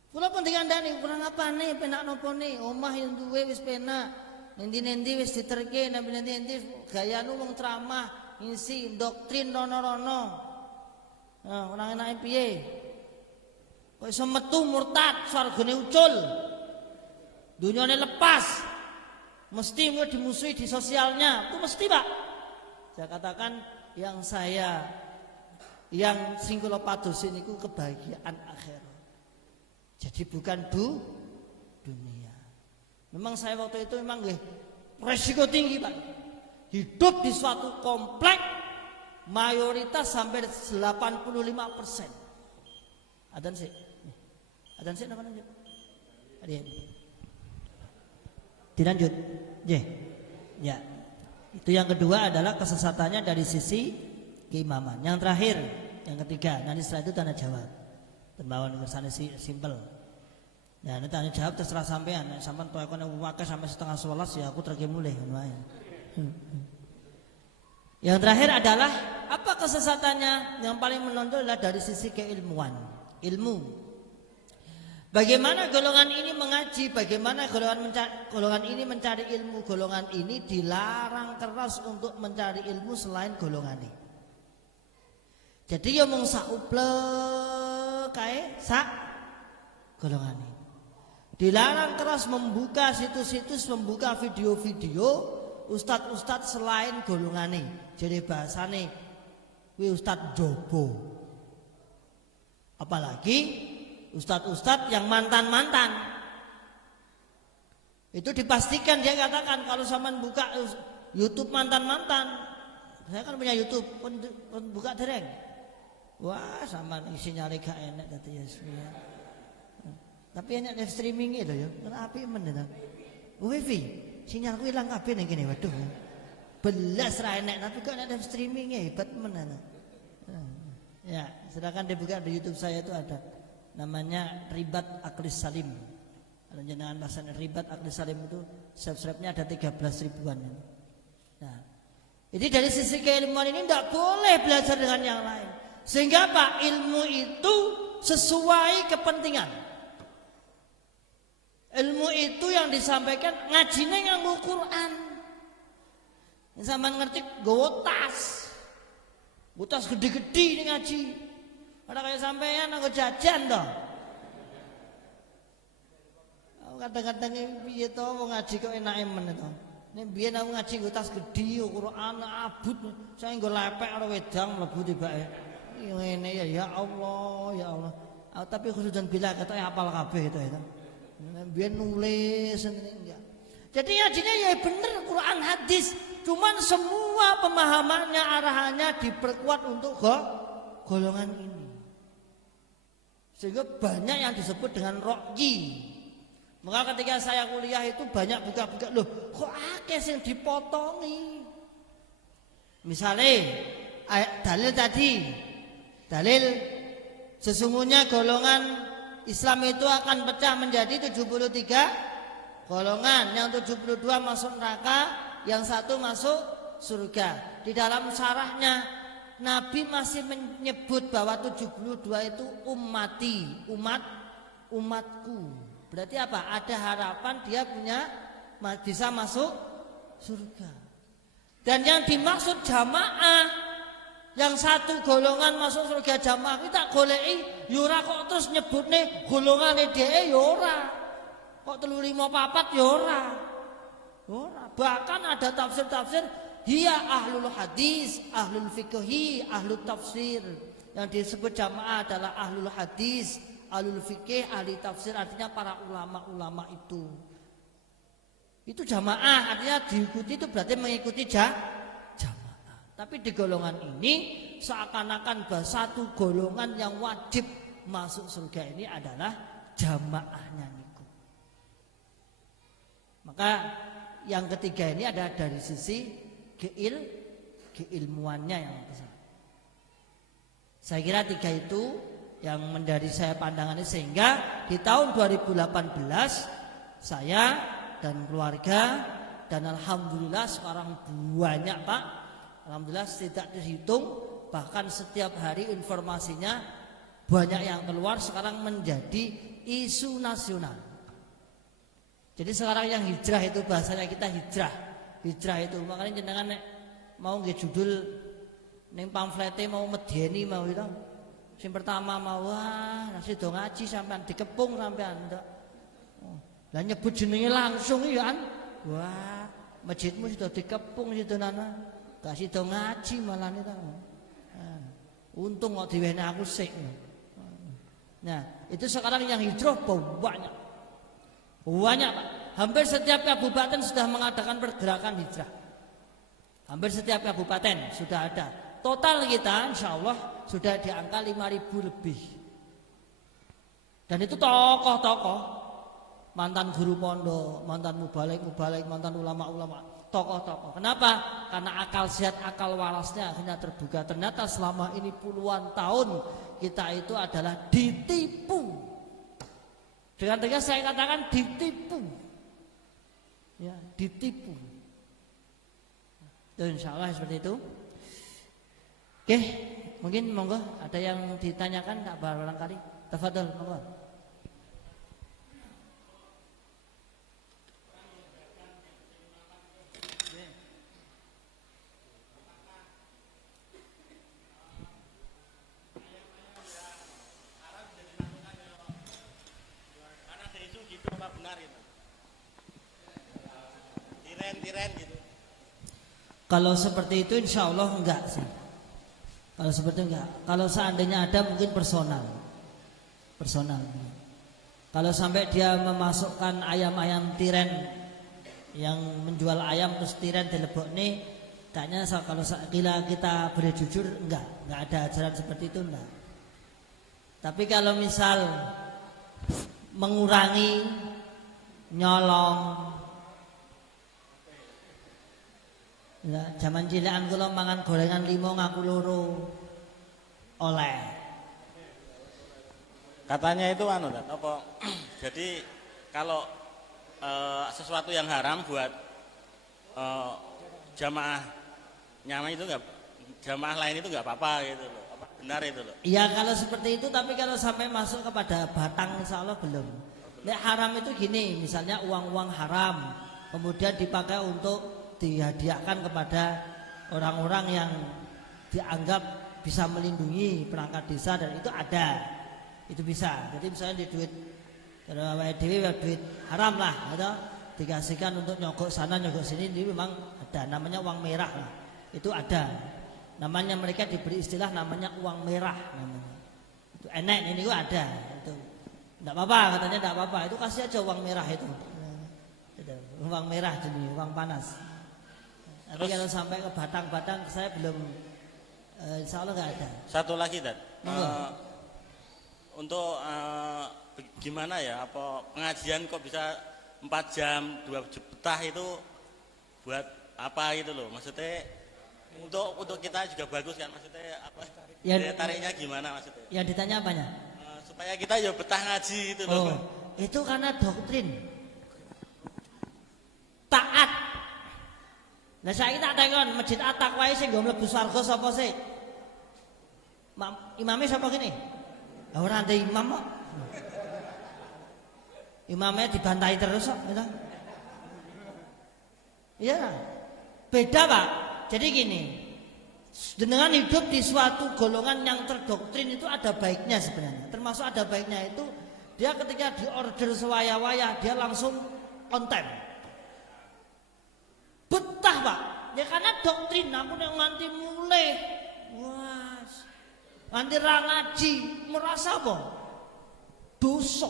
Kula pun dikandani kurang apane penak nopone, omah yang duwe wis penak. Nendi-nendi wis diterke, nendi-nendi gayanu wong ceramah, ngisi doktrin rono-rono. Nah, ora enake piye? Kok iso metu murtad, swargane ucul. Dunyane lepas. Mesti engko dimusuhi di sosialnya. Itu mesti, Pak. Saya katakan yang sing kula padosi niku kebahagiaan akhirat. Jadi bukan dunia. Memang saya waktu itu memang resiko tinggi Pak. Hidup di suatu komplek mayoritas sampai 85%. Adan sih apa lanjut? Dilanjut. Ya. Itu yang kedua adalah kesesatannya dari sisi keimaman. Yang terakhir, yang ketiga, nanti setelah itu tanya jawab. Terbawa kesannya simpel. Nah, ini tanya jawab terserah sampean. Sampean toekone wae sampai setengah 11 ya aku terge mulih ngono ae. Yang terakhir adalah apa kesesatannya? Yang paling menonjol adalah dari sisi keilmuan, ilmu. Bagaimana golongan ini mengaji, bagaimana golongan ini mencari ilmu, golongan ini dilarang keras untuk mencari ilmu selain golongan ini. Jadi ya mung sauplek kae sak golongan ini. Dilarang keras membuka situs-situs, membuka video-video ustadz-ustadz selain golongan ini. Jadi bahasane kuwi ustadz jobo. Apalagi ustadz-ustadz yang mantan-mantan. Itu dipastikan dia katakan kalau sampean buka YouTube mantan-mantan. Saya kan punya YouTube, pun buka dereng. Wah, sama sinyale gak enak tadi ya. Tapi enak live streaming itu ya. Kan apik men to. Wifi, sinyalku ilang kabeh ning kene. Waduh. Belas ra enak tapi kok ada streaming hebat men. Ya, silakan dibuka di YouTube saya itu ada. Namanya Ribat Aklis Salim. Kalau jenengan bahasa Ribat Aklis Salim itu subscribe-nya ada 13 ribuan. Nah, jadi dari sisi keilmuan ini tidak boleh belajar dengan yang lain. Sehingga apa? Ilmu itu sesuai kepentingan. Ilmu itu yang disampaikan ngajine nganggo Quran. Sampeyan ngerti nggawa tas. Tas gede-gede ini ngaji. Ora kaya sampeyan nganggo jajan to. Aku kadang-kadang piye to wong ngaji kok enake men to. Nek biyen aku ngaji nggo tas gede Quran abut, saya nggo lepek karo wedang mlebu tibake. Ngene ya Allah, ya Allah. Tapi khususan bila kata hafal kabeh itu ya. Biar nulis enggak. Jadi ngajinya ya bener Quran hadis, cuman semua pemahamannya arahannya diperkuat untuk golongan ini. Sehingga banyak yang disebut dengan rokyi. Maka ketika saya kuliah itu banyak buka-buka, loh kok akeh sing dipotongi. Misalnya dalil tadi, dalil sesungguhnya golongan Islam itu akan pecah menjadi 73 golongan, yang 72 masuk neraka, yang satu masuk surga. Di dalam syarahnya Nabi masih menyebut bahwa 72 itu umatku. Berarti apa? Ada harapan dia bisa masuk surga. Dan yang dimaksud jamaah, yang satu golongan masuk surga jamaah, kita goleki yora kok terus nyebutne golongane dhewe yora. Kok 354 yora. Bahkan ada tafsir-tafsir hiya ahlul hadis, ahlul fikhi, ahlul tafsir. Yang disebut jamaah adalah ahlul hadis, ahlul fikih, ahli tafsir, artinya para ulama-ulama itu. Itu jamaah, artinya diikuti itu berarti mengikuti jamaah. Tapi di golongan ini seakan-akan satu golongan yang wajib masuk surga ini adalah jamaahnya niku. Maka yang ketiga ini ada dari sisi keilmuannya yang besar. Saya kira tiga itu yang dari saya pandangan ini, sehingga di tahun 2018 saya dan keluarga, dan alhamdulillah sekarang banyak Pak, alhamdulillah tidak terhitung, bahkan setiap hari informasinya banyak yang keluar, sekarang menjadi isu nasional. Jadi sekarang yang hijrah itu bahasanya kita hijrah itu, makanya jenengan mau nggih judul ning pamflete mau medeni mau itu. Yang pertama mau wah nasi do ngaji sampean dikepung sampean ndak. Lah nyebut jenenge langsung ya kan. Wah, masjidmu sudah dikepung situ nana. Gak sido ngaji malah itu. Untung kok diwene aku sik. Nah, itu sekarang yang hijrah banyak. Banyak Pak. Hampir setiap kabupaten sudah mengadakan pergerakan hijrah. Hampir setiap kabupaten sudah ada. Total kita insya Allah sudah di angka 5.000 lebih. Dan itu tokoh-tokoh, mantan guru pondok, mantan mubalik, mantan ulama-ulama, tokoh-tokoh. Kenapa? Karena akal sehat, akal warasnya akhirnya terbuka. Ternyata selama ini puluhan tahun kita itu adalah ditipu. Dengan tegas saya katakan ditipu. Ya, ditipu. Dan insya Allah seperti itu. Oke, mungkin monggo ada yang ditanyakan tak barangkali. Tafadhol monggo. Tiren gitu. Kalau seperti itu insya Allah enggak sih. Kalau seperti itu enggak. Kalau seandainya ada mungkin personal. Kalau sampai dia memasukkan ayam-ayam tiren yang menjual ayam terus tiren dilebokne, Kayaknya kalau kita boleh jujur enggak ada ajaran seperti itu enggak. Tapi kalau misal mengurangi, nyolong, ya, zaman cilekan kula mangan gorengan 5 ngaku loro oleh. Katanya itu anu apa? Jadi kalau sesuatu yang haram buat jamaah nyama itu enggak, jamaah lain itu enggak apa-apa gitu loh. Apa benar itu loh? Iya kalau seperti itu, tapi kalau sampai masuk kepada batang insya Allah belum. Nek haram itu gini, misalnya uang-uang haram kemudian dipakai untuk dihadiahkan kepada orang-orang yang dianggap bisa melindungi perangkat desa, dan itu ada, itu bisa. Jadi misalnya di duit duit haram lah, atau dikasihkan untuk nyogok sana nyogok sini, ini memang ada, namanya uang merah lah. Itu ada, namanya mereka diberi istilah namanya uang merah namanya. Itu enak, ini juga ada. Itu tidak apa-apa, katanya tidak apa-apa. Itu kasih aja uang merah itu uang merah jenis uang panas. Tapi kalau sampai ke batang-batang saya belum, insya Allah nggak ada. Satu lagi Dan, untuk gimana ya? Apa pengajian kok bisa 4 jam 2 betah itu buat apa gitu loh? Maksudnya untuk kita juga bagus kan, maksudnya apa ya, daya tariknya gimana maksudnya? Yang ditanya apanya? Supaya kita ya betah ngaji itu loh. Oh, itu karena doktrin taat. Nah saya tak takon masjid At-Taqwa sing nggo mlebu swarga sapa sih? Imamnya sapa gini? Ora ada imam kok. Imamnya dibantai terus kok, gitu. Iya. Beda, Pak. Jadi gini, dengan hidup di suatu golongan yang terdoktrin itu ada baiknya sebenarnya. Termasuk ada baiknya itu dia ketika diorder sewaya-waya dia langsung on time. Betah, Pak. Ya karena doktrin aku yang nganti mulai. Wah. Nganti ra ngaji merasa apa? Dosa.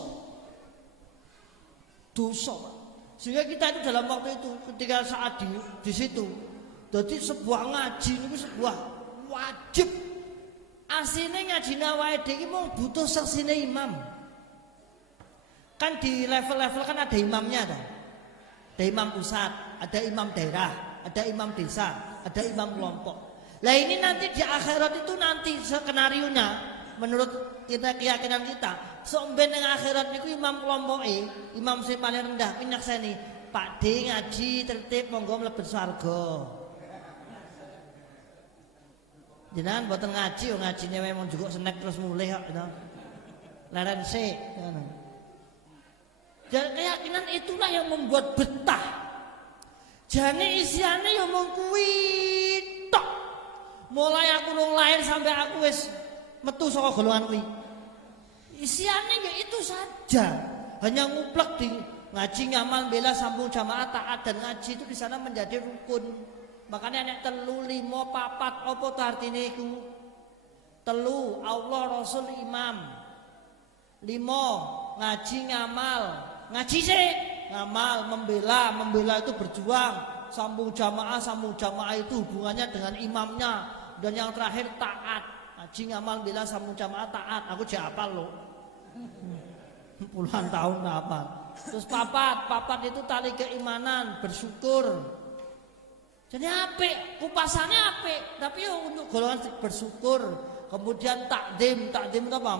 Dosa, Pak. Sehingga kita itu dalam waktu itu ketika saat di situ, jadi sebuah ngaji itu sebuah wajib. Aslinya ngaji wae iki mau butuh saksine imam. Kan di level-level kan ada imamnya ada. Ada imam pusat, ada imam daerah, ada imam desa, ada imam kelompok. Lah ini nanti di akhirat itu nanti skenarionya menurut kita keyakinan kita, somben ning akhirat niku imam kelompoke, imam sing paling rendah pinyakseni, Pak D ngaji tertib monggo mlebet swarga. Jenengan mboten ngaji, ngajine wae mung njukuk snack terus mulih kok gitu. Leren sik ngono. Dan keyakinan itulah yang membuat betah. Jane isiane ya mung kuwi tok. Mulai aku nang lahir sampai aku wis metu saka golongan kuwi. Isiane ya itu saja. Hanya nguplek di ngaji ngamal bela sambung jamaah taat, dan ngaji itu di sana menjadi rukun. Makanya nek 3, 5, 4 apa to artine iku? 3 Allah Rasul Imam. 5 ngaji ngamal. Ngaji sih ngamal, membela itu berjuang. Sambung jamaah itu hubungannya dengan imamnya. Dan yang terakhir taat. Ngaji ngamal bela sambung jamaah taat. Aku jek hafal loh. Puluhan tahun hafal. Terus papat itu tali keimanan, bersyukur. Jadi apik, kupasannya apik, tapi untuk golongan bersyukur. Kemudian takdim itu apa?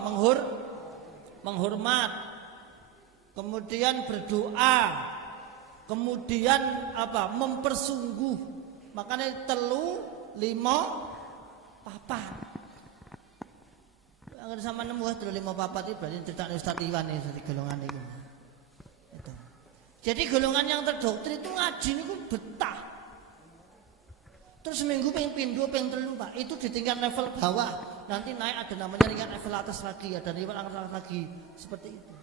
Menghormat. Kemudian berdoa. Kemudian apa? Mempersungguh. Makanya 3, 5, 4. Angger sama nemu 3, 5, 4 itu berarti cetak Ustaz Iwan iki golongan itu. Jadi golongan yang terdoktrin itu ngaji niku betah. Terus seminggu pengen pindho pengen 3, Pak. Itu di tingkat level bawah. Nanti naik ada namanya tingkat level atas lagi, ada level atas lagi. Seperti itu.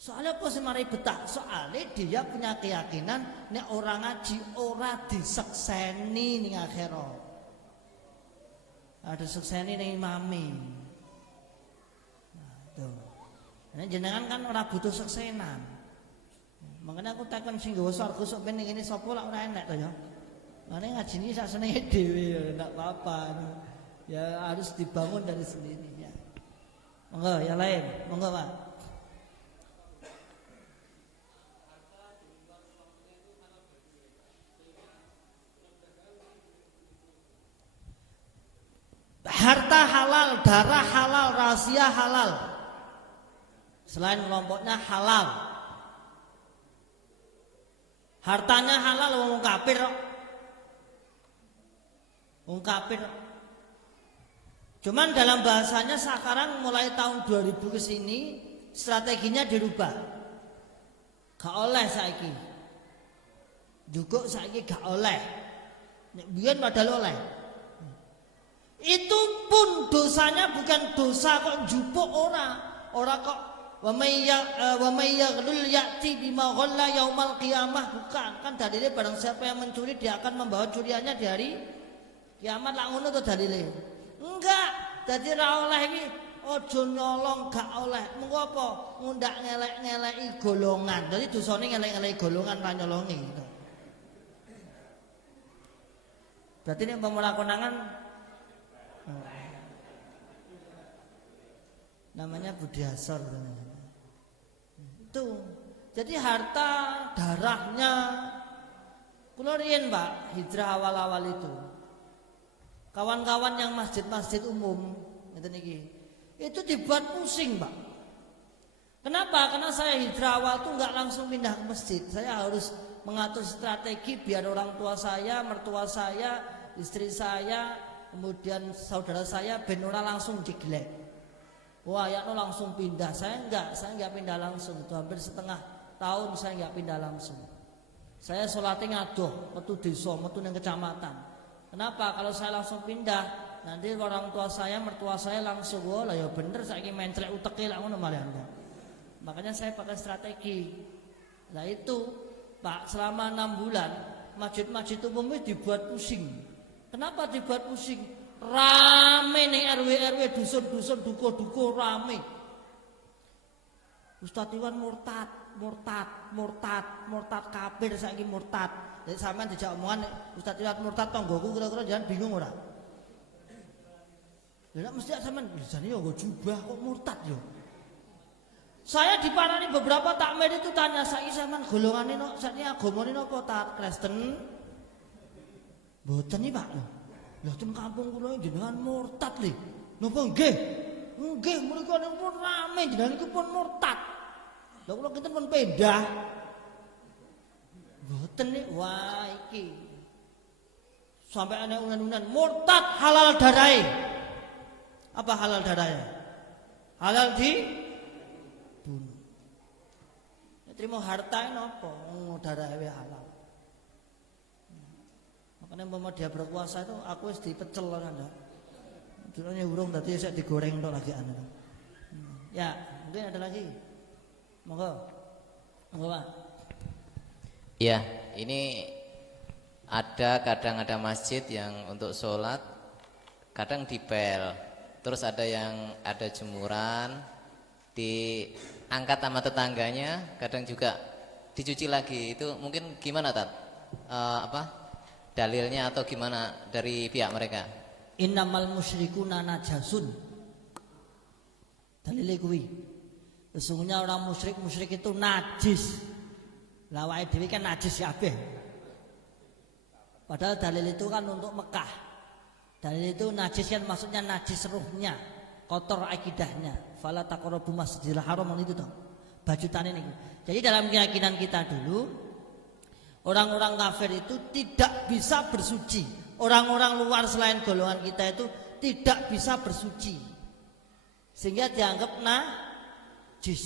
Soalnya apa sih mari betah? Soalnya dia punya keyakinan nek orang ngaji ora disekseni ning akhirat. Ada sekseni ning imame. Nah, tuh. Nah, jenengan kan ora butuh seksenan. Makanya aku takon sing nggawa swarga sok ben ngene sapa lak ora enak to ya. Mana ngaji ini sak senenge dhewe enggak apa-apa. Ya harus dibangun dari sendirinya. Monggo yang lain, monggo Pak. Harta halal, darah halal, rahasia halal. Selain kelompoknya halal. Hartanya halal wong kafir kok. Wong kafir. Cuman dalam bahasanya sekarang mulai tahun 2000 ke sini strateginya dirubah. Gak oleh saiki. Juga saiki gak oleh. Nek biyen padahal oleh. Itu pun dosanya bukan dosa kok jupuk ora kok wa may yaghlul ya'ti bima ghalla yaumal qiyamah, bukan. Kan dalile barang siapa yang mencuri dia akan membawa curiannya di hari kiamat. Lak ngono to dalile. Enggak, dadi ra oleh iki aja nyolong gak oleh. Mengko apa? Ngundak ngelek-ngeleki golongan. Dadi dosane ngelek-ngeleki golongan ra nyolongi. Berarti nek umpama konangan namanya budi asor itu. Jadi harta darahnya kula riyen Pak hijrah awal-awal itu kawan-kawan yang masjid-masjid umum ngeten iki itu dibuat pusing Pak. Kenapa? Karena saya hijrah awal tuh nggak langsung pindah ke masjid. Saya harus mengatur strategi biar orang tua saya, mertua saya, istri saya, kemudian saudara saya ben ora langsung jeglek. Wah, ya no langsung pindah. Saya enggak pindah langsung. Itu hampir setengah tahun saya enggak pindah langsung. Saya sholatnya ngadoh, metu desa, metu nang kecamatan. Kenapa? Kalau saya langsung pindah, nanti orang tua saya, mertua saya langsung, wah lah ya bener saiki mencrek uteke lak ngono malah Anda. Makanya saya pakai strategi. Nah itu, Pak, selama 6 bulan masjid-masjid umum itu dibuat pusing. Kenapa dibuat pusing? Rame nih RW dusun duko rame. Ustaz Iwan murtad kafir saiki murtad. Jadi sampean dijak omongan Ustaz Iwan murtad tanggoku kira-kira jangan bingung ora? Lah mesti sampean jane yo nggo jubah kok murtad yo. Saya diparani beberapa takmir itu tanya saiki sampean golongane no sakniki agamane napa taat Kristen? Mboten iki Pak. Lah ten kampung kula jenengan murtad lho. Napa nggih? Nggih, mriku niku pun rame jenengan niku pun murtad. Lah kula kinten pun pindah. Mboten nih, wah iki. Sampai ana unan-unan murtad halal darahe. Apa halal darahe? Halal di bunuh. Terima harta napa? Darahe halal. Karena umpama dia berkuasa itu aku wis dipecel kan Anda. Jurane urung dadi saya digoreng tok lagi Anda. Ya, mungkin ada lagi. Monggo. Monggo Pak. Iya, ini kadang ada masjid yang untuk sholat kadang dipel. Terus ada yang ada jemuran diangkat sama tetangganya, kadang juga dicuci lagi. Itu mungkin gimana Tat? Dalilnya atau gimana dari pihak mereka? Innamal musyrikuna najasun. Dalile kuwi. Sesungguhnya orang musyrik itu najis. Lah awake dhewe kan najis kabeh. Padahal dalil itu kan untuk Mekah. Dalil itu najis kan maksudnya najis ruhnya, kotor akidahnya. Fala taqrabu masjidil haram itu toh. Bajutane niku. Jadi dalam keyakinan kita dulu orang-orang kafir itu tidak bisa bersuci. Orang-orang luar selain golongan kita itu tidak bisa bersuci. Sehingga dianggap najis.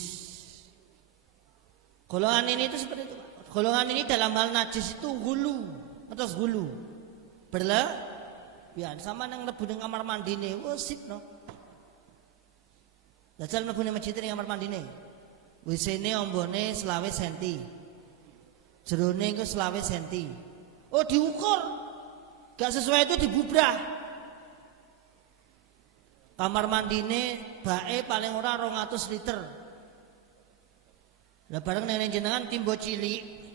Golongan ini itu seperti itu. Golongan ini dalam hal najis itu hulu. Atas hulu. Ya sama yang mlebu ning kamar mandine, sip no. Dajal mlebu ning masjid ning kamar mandine. WC-ne ombone 20 cm. Jerone iku 20 cm. Oh diukur. Gak sesuai itu dibubrah. Kamar mandine bae paling ora 200 liter. Lah bareng nenek jenengan timbo cilik.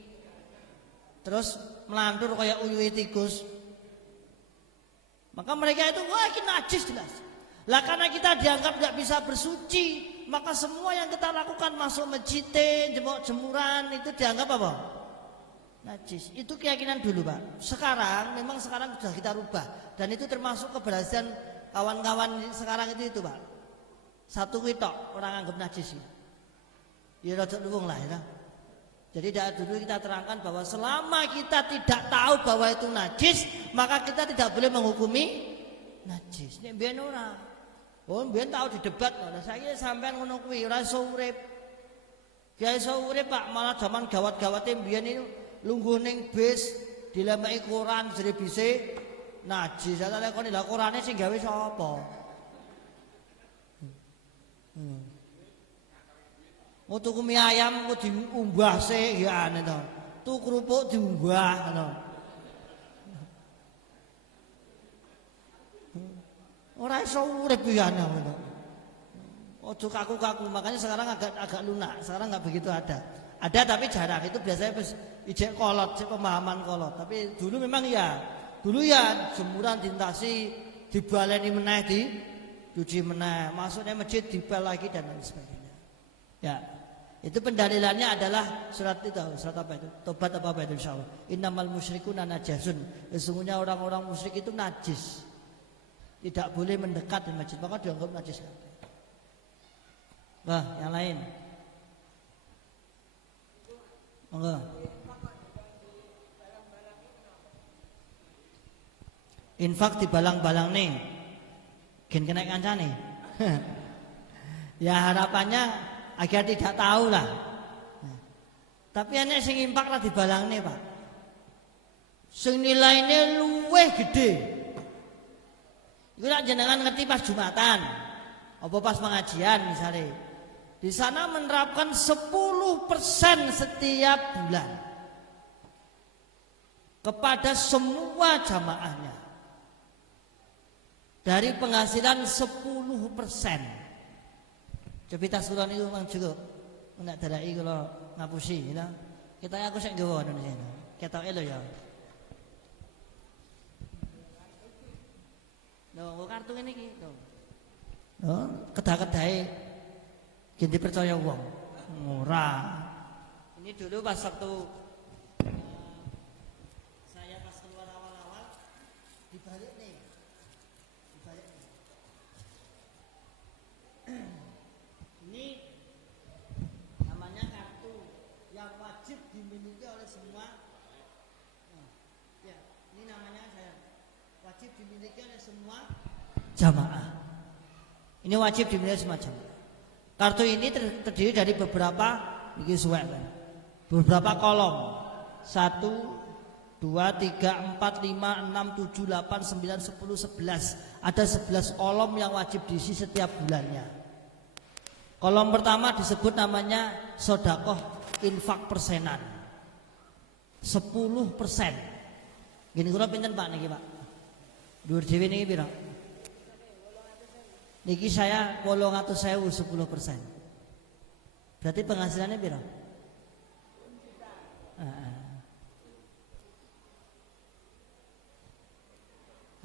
terus melantur kayak uyuh tikus. Maka mereka itu wah ini najis jelas. Lah karena kita dianggap tidak bisa bersuci, maka semua yang kita lakukan masuk masjid, jemuk jemuran itu dianggap apa? Najis. Itu keyakinan dulu, Pak. Sekarang memang sekarang sudah kita rubah dan itu termasuk keberhasilan kawan-kawan sekarang itu Pak. Satu witok orang anggap najis. Ya rada luwung lah ya. Jadi dari dulu kita terangkan bahwa selama kita tidak tahu bahwa itu najis, maka kita tidak boleh menghukumi najis. Nek mbiyen ora. Oh, mbiyen tahu didebat, nah saiki sampean ngono kuwi ora iso urip. Ya iso urip Pak, malah zaman gawat-gawate mbiyen itu lungguh ning bis dilemeki koran jere bise najis. Ala kok lha korane sing gawe sapa? Mau tuku mie ayam mau diumbah sih ya aneh toh. Tuku kerupuk diumbah toh. Ora iso urip ya aneh toh. Ojo kaku-kaku, makanya sekarang agak lunak. Sekarang nggak begitu ada. Ada tapi jarang. Itu biasanya ijek kolot, pemahaman kolot. Tapi dulu memang ya. Dulu ya jemuran dintasi, dibaleni meneh dicuci meneh. Masuknya masjid dipel lagi dan lain sebagainya. Ya. Itu pendalilannya adalah surat itu, surat apa itu? Tobat apa itu insyaallah. Innamal musyrikuna najasun. Sesungguhnya orang-orang musyrik itu najis. Tidak boleh mendekat di masjid, maka dianggap najis. Wah, yang lain. Monggo. Infak di balang-balang nih. Gen kena kancane. Ya harapannya agar tidak tahu lah. Tapi enek sing impak lah dibalangne, Pak. Sing nilaine luweh gede. Iku nek jenengan ngerti pas Jumatan, apa pas pengajian misalnya. Di sana menerapkan 10% setiap bulan kepada semua jamaahnya. Dari penghasilan 10%. Coba tas kulon itu memang cukup. Nak darai kalau ngapusi, gitu. Kita aku sih gawa Indonesia. Kita elo ya. Loh, kartu ini gitu. Oh, kedah-kedahe ganti percaya wong. Ora. Ini dulu pas waktu saya pas keluar awal-awal dibalik nih. Ini namanya kartu yang wajib dimiliki oleh semua. Ya, ini namanya saya wajib dimiliki oleh semua jamaah. Ini wajib dimiliki semua jamaah. Kartu ini terdiri dari beberapa kolom. 1, 2, 3, 4, 5, 6, 7, 8, 9, 10, 11. Ada 11 kolom yang wajib diisi setiap bulannya. Kolom pertama disebut namanya sodakoh infak persenan. 10%. Gini kula pinten Pak niki Pak? Dhuwur dhewe niki pira? Niki saya 800.000 10%. Berarti penghasilannya pira?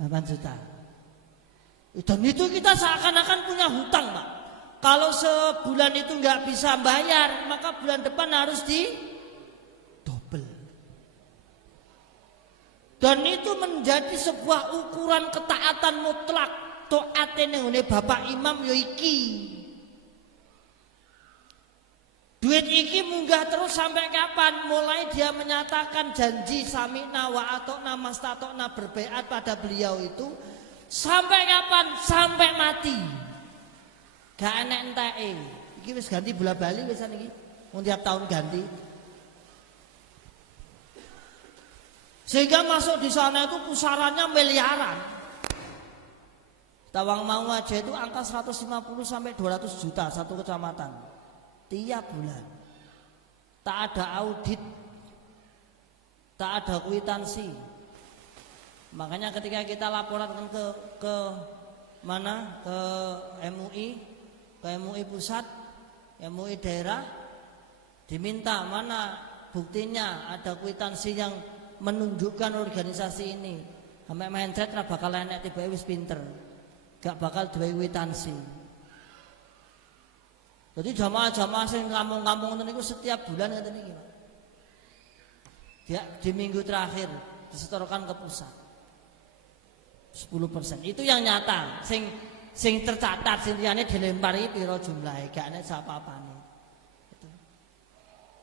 8 juta. Dan itu kita seakan-akan punya hutang Pak. Kalau sebulan itu nggak bisa bayar, maka bulan depan harus double. Dan itu menjadi sebuah ukuran ketaatan mutlak. Taate ning ngene Bapak Imam ya iki. Duit iki munggah terus sampai kapan? Mulai dia menyatakan janji sami'na wa ata'na mastata'na berbaiat pada beliau itu sampai kapan? Sampai mati. Gak enek enteke. Iki wis ganti bola-bali wisan iki. Wong tiap tahun ganti. Sehingga masuk di sana itu pusarannya miliaran. Tawang mau aja itu angka 150 sampai 200 juta satu kecamatan. Tiap bulan. Tak ada audit. Tak ada kwitansi. Makanya ketika kita laporan ke mana? Ke MUI pusat, MUI daerah, diminta mana buktinya ada kwitansi yang menunjukkan organisasi ini. Sampai main chat ra bakal enek tiba wis pinter. Gak bakal duwe kwitansi. Jadi jamaah-jamaah sing kampung-kampung ngoten niku setiap bulan ngoten iki, Pak. Dia di minggu terakhir disetorkan ke pusat 10%. Itu yang nyata. Sing tercatat sing liyane dilempari piro jumlahe, gak enek apa-apane. Gitu.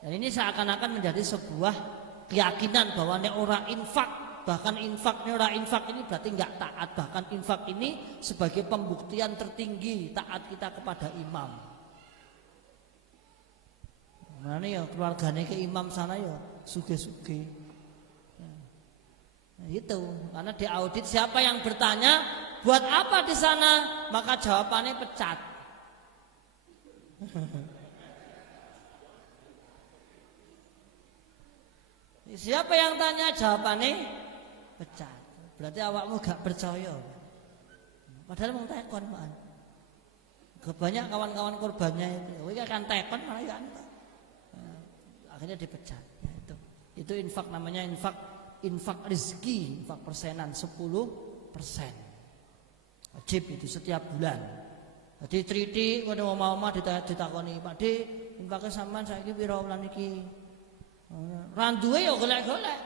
Dan ini seakan-akan menjadi sebuah keyakinan bahwa nek ora infak, bahkan infak nek ora infak ini berarti enggak taat, bahkan infak ini sebagai pembuktian tertinggi taat kita kepada imam. Mana ya keluarganya ke imam sana ya suge-suge. Nah, itu karena di audit siapa yang bertanya buat apa di sana, maka jawabannya pecat. Siapa yang tanya jawabannya pecat. Berarti awakmu gak percaya. Padahal mau tekon Pak. Kebanyak kawan-kawan korbannya itu, akan tekon malah kan. Akhirnya dipecat. Itu infak namanya infak rezeki, infak persenan 10%. Wajib itu setiap bulan. Jadi triti ngono omah-omah ditakoni, "Pak De, infake sampean saiki pira wulan iki?" Randuwe ya golek-golek.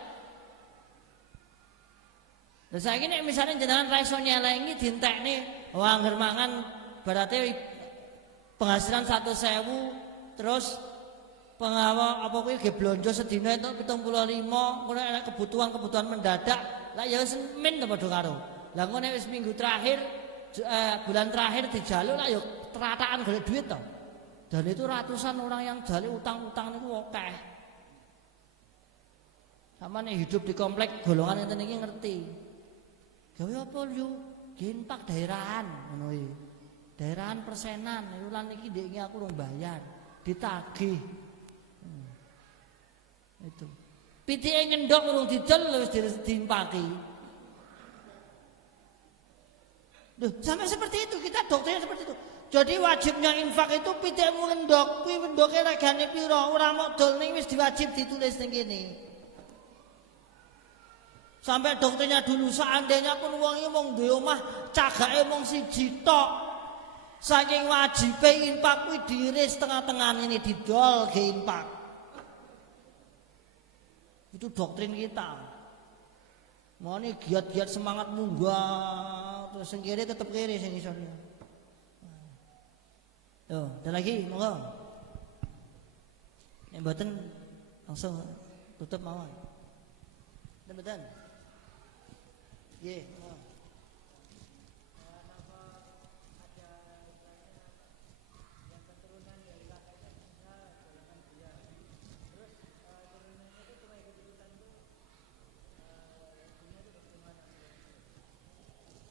Lah saiki nek misale jenengan ra iso nyelengi dientekne, wah angger mangan berarti penghasilan 100.000 terus pengawa apa kuwi ge blonjo sedina entuk 75, ngono nek kebutuhan mendadak, lah ya wis min padha karo. Lah ngono wis minggu terakhir bulan terakhir dijaluk lah ya terataan golek duit to. Dan itu ratusan orang yang jaluk utang-utang niku akeh. Sama nih hidup di komplek golongan yang iki ngerti. Gawe apa yo? Ginpak daerahan ngono iki. Daerahan persenan, ulan iki ndek aku urung bayar, ditagih. Itu. Pitike ngendok urung didol wis diimpaki. Duh, sampai seperti itu kita doktrinnya seperti itu. Jadi wajibnya infak itu pitikmu ngendok, kuwi wendoke regane pira, ora mok dol ning wis diwajib ditulis ning kene. Sampai doktrinnya dulu seandainya pun wong iki mung duwe omah cagake mung siji tok. Saking wajibe infak kuwi diiris tengah-tengah ini didol ge infak. Itu doktrin kita. Mau nih giat-giat semangat munggah terus sing kiri tetep kiri sing isor. Tuh, ada lagi monggo. Nek mboten langsung tutup mawon. Mboten. Nggih, monggo.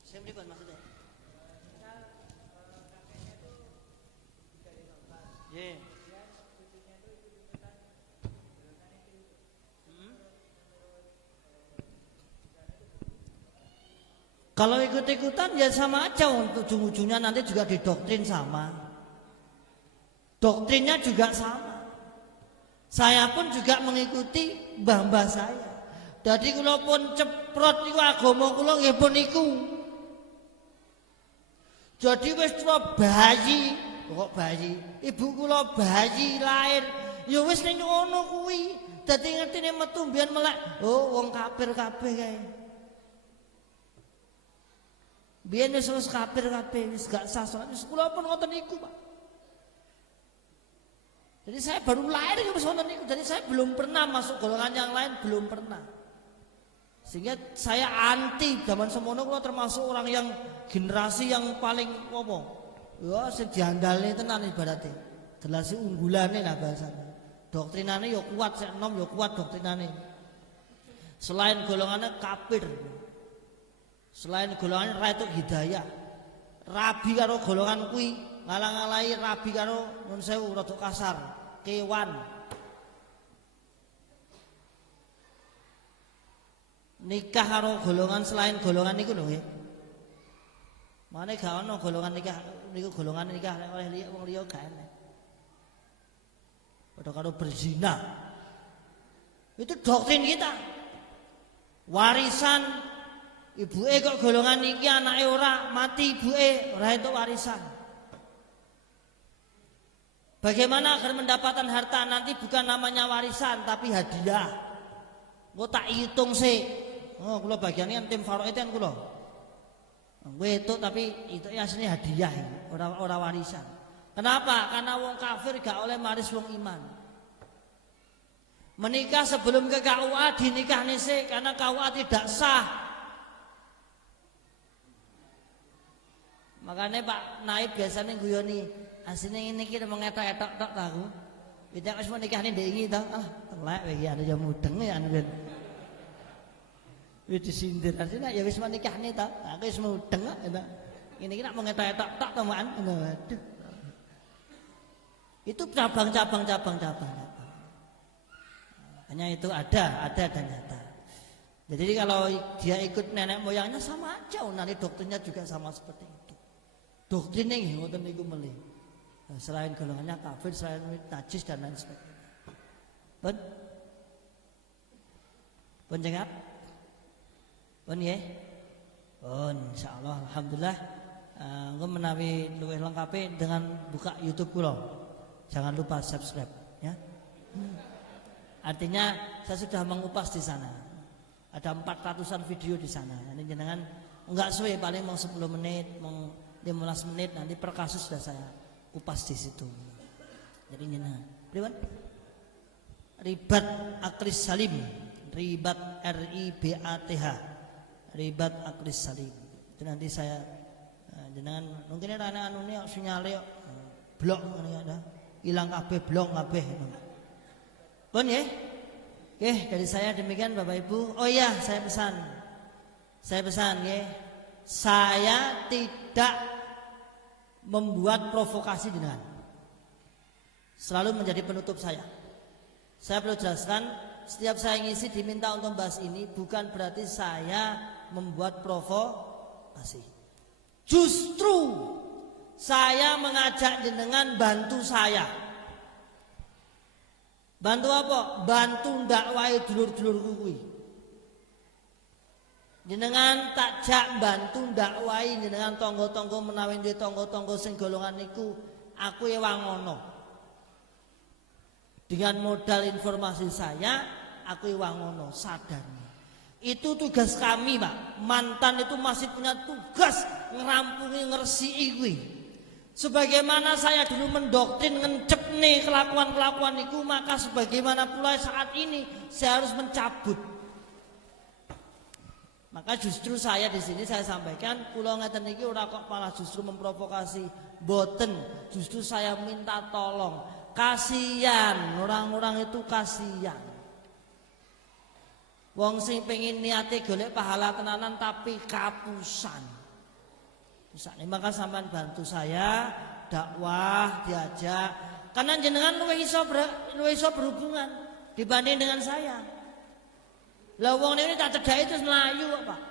Saya beri maksudnya. Yeah. Kalau ikut-ikutan ya sama aja, untuk ujung-ujungnya nanti juga didoktrin sama. Doktrinnya juga sama. Saya pun juga mengikuti mbah-mbah saya. Jadi kula pun ceprot niku agama kula nggih pun niku. Jadi wis bayi, kok bayi, ibu kula bayi lahir, ya wis ning ngono kuwi. Dadi ngertine metu mbiyen melek, oh wong kafir kabeh kae. Biyen wis kafir kabeh, wis gak sah salat. Kula pun ngoten niku, Pak. Jadi saya baru lahir wis ngoten niku. Jadi saya belum pernah masuk golongan yang lain, belum pernah. Sehingga saya anti zaman semono kula termasuk orang yang generasi yang paling apa? Ya sing diandalne tenan ibarate. Generasi unggulane lah bahasane. Doktrinane ya kuat, sik enom ya kuat doktrinane. Selain golongannya kafir. Selain golongan ra itu hidayah. Rabi karo golongan kuwi ngalang-alangi rabi karo nun sewu rada kasar, kewan. Nikah karo golongan selain golongan niku lho nggih. Mane gak ono golongan nikah niku golongan nikah oleh liya wong liya gak enek. Padha karo berzina. Itu doktrin kita. Warisan ibuke kok golongan iki anake ora, mati ibuke ora entuk warisan. Bagaimana agar mendapatkan harta nanti bukan namanya warisan tapi hadiah. Kok tak hitung sih. Oh, kula bagiannya tim Faroe itu kan kula. Wetuk tapi itu aslinya hadiah, ora warisan. Kenapa? Karena wong kafir gak oleh maris wong iman. Menikah sebelum ke KUA dinikah nise karena KUA tidak sah. Makanya Pak Naib biasanya guyoni aslinya ini kita mengetok-etok tok tahu. Tidak harus menikah ini dengi tau. Ah telek lagi ada yang mudeng ya anu. Wis disindir aslinya ya wis menikah nih tau. Aku wis mudeng kok. Ini kita mengetok-etok tok teman. Waduh. Itu cabang-cabang. Hanya itu ada dan nyata. Jadi kalau dia ikut nenek moyangnya sama aja, nanti doktrinnya juga sama seperti itu. Doktrinnya ngoten niku melih. Selain golongannya kafir, selain najis dan lain sebagainya. Pun jengap? Pun nggih? Pun insyaallah alhamdulillah engko menawi luwih lengkap dengan buka YouTube kula. Jangan lupa subscribe ya. Artinya saya sudah mengupas di sana. Ada 400-an video di sana. Nanti jenengan enggak suwe paling mau 10 menit, mau 15 menit nanti per kasus sudah saya kupas di situ. Jadi jenengan, pripun? Ribat Akris Salim, Ribat RIBATH. Ribat Akris Salim. Itu nanti saya jenengan mungkin ana anune sinyale blok ngene ya. Hilang kabeh blok kabeh. Pun ya, dari saya demikian Bapak Ibu. Oh iya, saya pesan ya, saya tidak membuat provokasi dengan. Selalu menjadi penutup saya. Saya perlu jelaskan, setiap saya ngisi diminta untuk bahas ini bukan berarti saya membuat provokasi. Justru saya mengajak jenengan bantu saya. Bantu apa? Bantu dakwai dulur-dulurku kuwi. Jenengan takjak bantu dakwai jenengan tangga-tangga menawi duwe tangga-tangga sing golongan niku aku wangono. Dengan modal informasi saya, aku wangono sadar. Itu tugas kami, Pak. Mantan itu masih punya tugas ngerampungi ngersiki kuwi. Sebagaimana saya dulu mendoktrin ngencep nih kelakuan-kelakuan itu, maka sebagaimana pula saat ini saya harus mencabut. Maka justru saya di sini saya sampaikan, kula ngeten iki ora kok malah justru memprovokasi, boten. Justru saya minta tolong, kasihan orang-orang itu kasihan. Wong sing pengen niate golek pahala tenanan tapi kapusan. Maka sampean bantu saya dakwah diajak karena jenengan luwih iso berhubungan dibanding dengan saya. Lah wong ini tak cedhaki terus mlayu kok, Pak.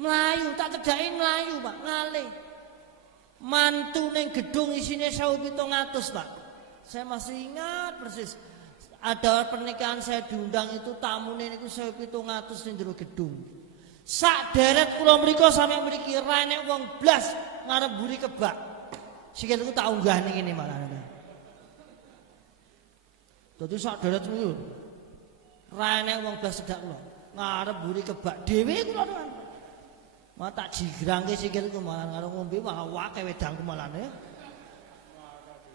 Mlayu tak cedhaki mlayu, Pak, ngalih. Mantu ning gedung isine 1.700, Pak. Saya masih ingat persis. Ada pernikahan saya diundang itu tamune niku 1.700 ning jero gedung. Sak deret kula mriku sampe mriki ra enek wong blas ngarep mburi kebak. Sikilku tak unggah ning kene malah. Dadi sak deret niku ra enek wong blas sedak kula. Ngarep mburi kebak dhewe kula tenan. Mau tak jigrangke sikilku malah ngarep ngombe malah wake wedangku malah.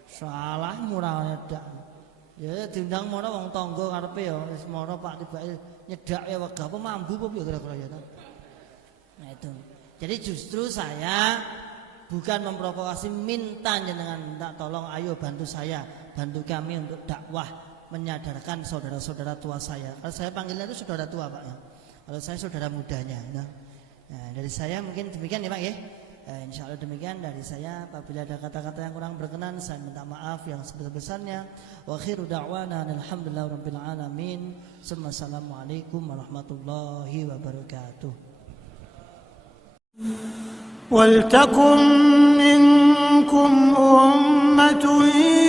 Salah murah nyedak. Ya diundang mono wong tangga ngarepe ya wis mono Pak tibake nyedake wegah apa mambu apa ya kira-kira ya. Nah itu. Jadi justru saya bukan memprovokasi, minta jenengan minta tolong ayo bantu saya, bantu kami untuk dakwah menyadarkan saudara-saudara tua saya. Kalau saya panggilnya itu saudara tua, Pak ya. Kalau saya saudara mudanya ya. Nah, dari saya mungkin demikian ya Pak ya. Insya Allah demikian dari saya. Apabila ada kata-kata yang kurang berkenan, saya minta maaf yang sebesar-besarnya. Wa akhiru da'wana alhamdulillahirabbil alamin. Assalamualaikum warahmatullahi wabarakatuh. ولتكن منكم أمة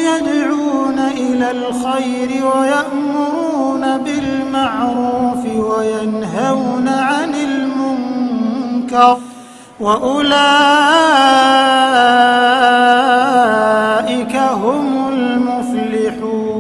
يدعون إلى الخير ويأمرون بالمعروف وينهون عن المنكر وأولئك هم المفلحون.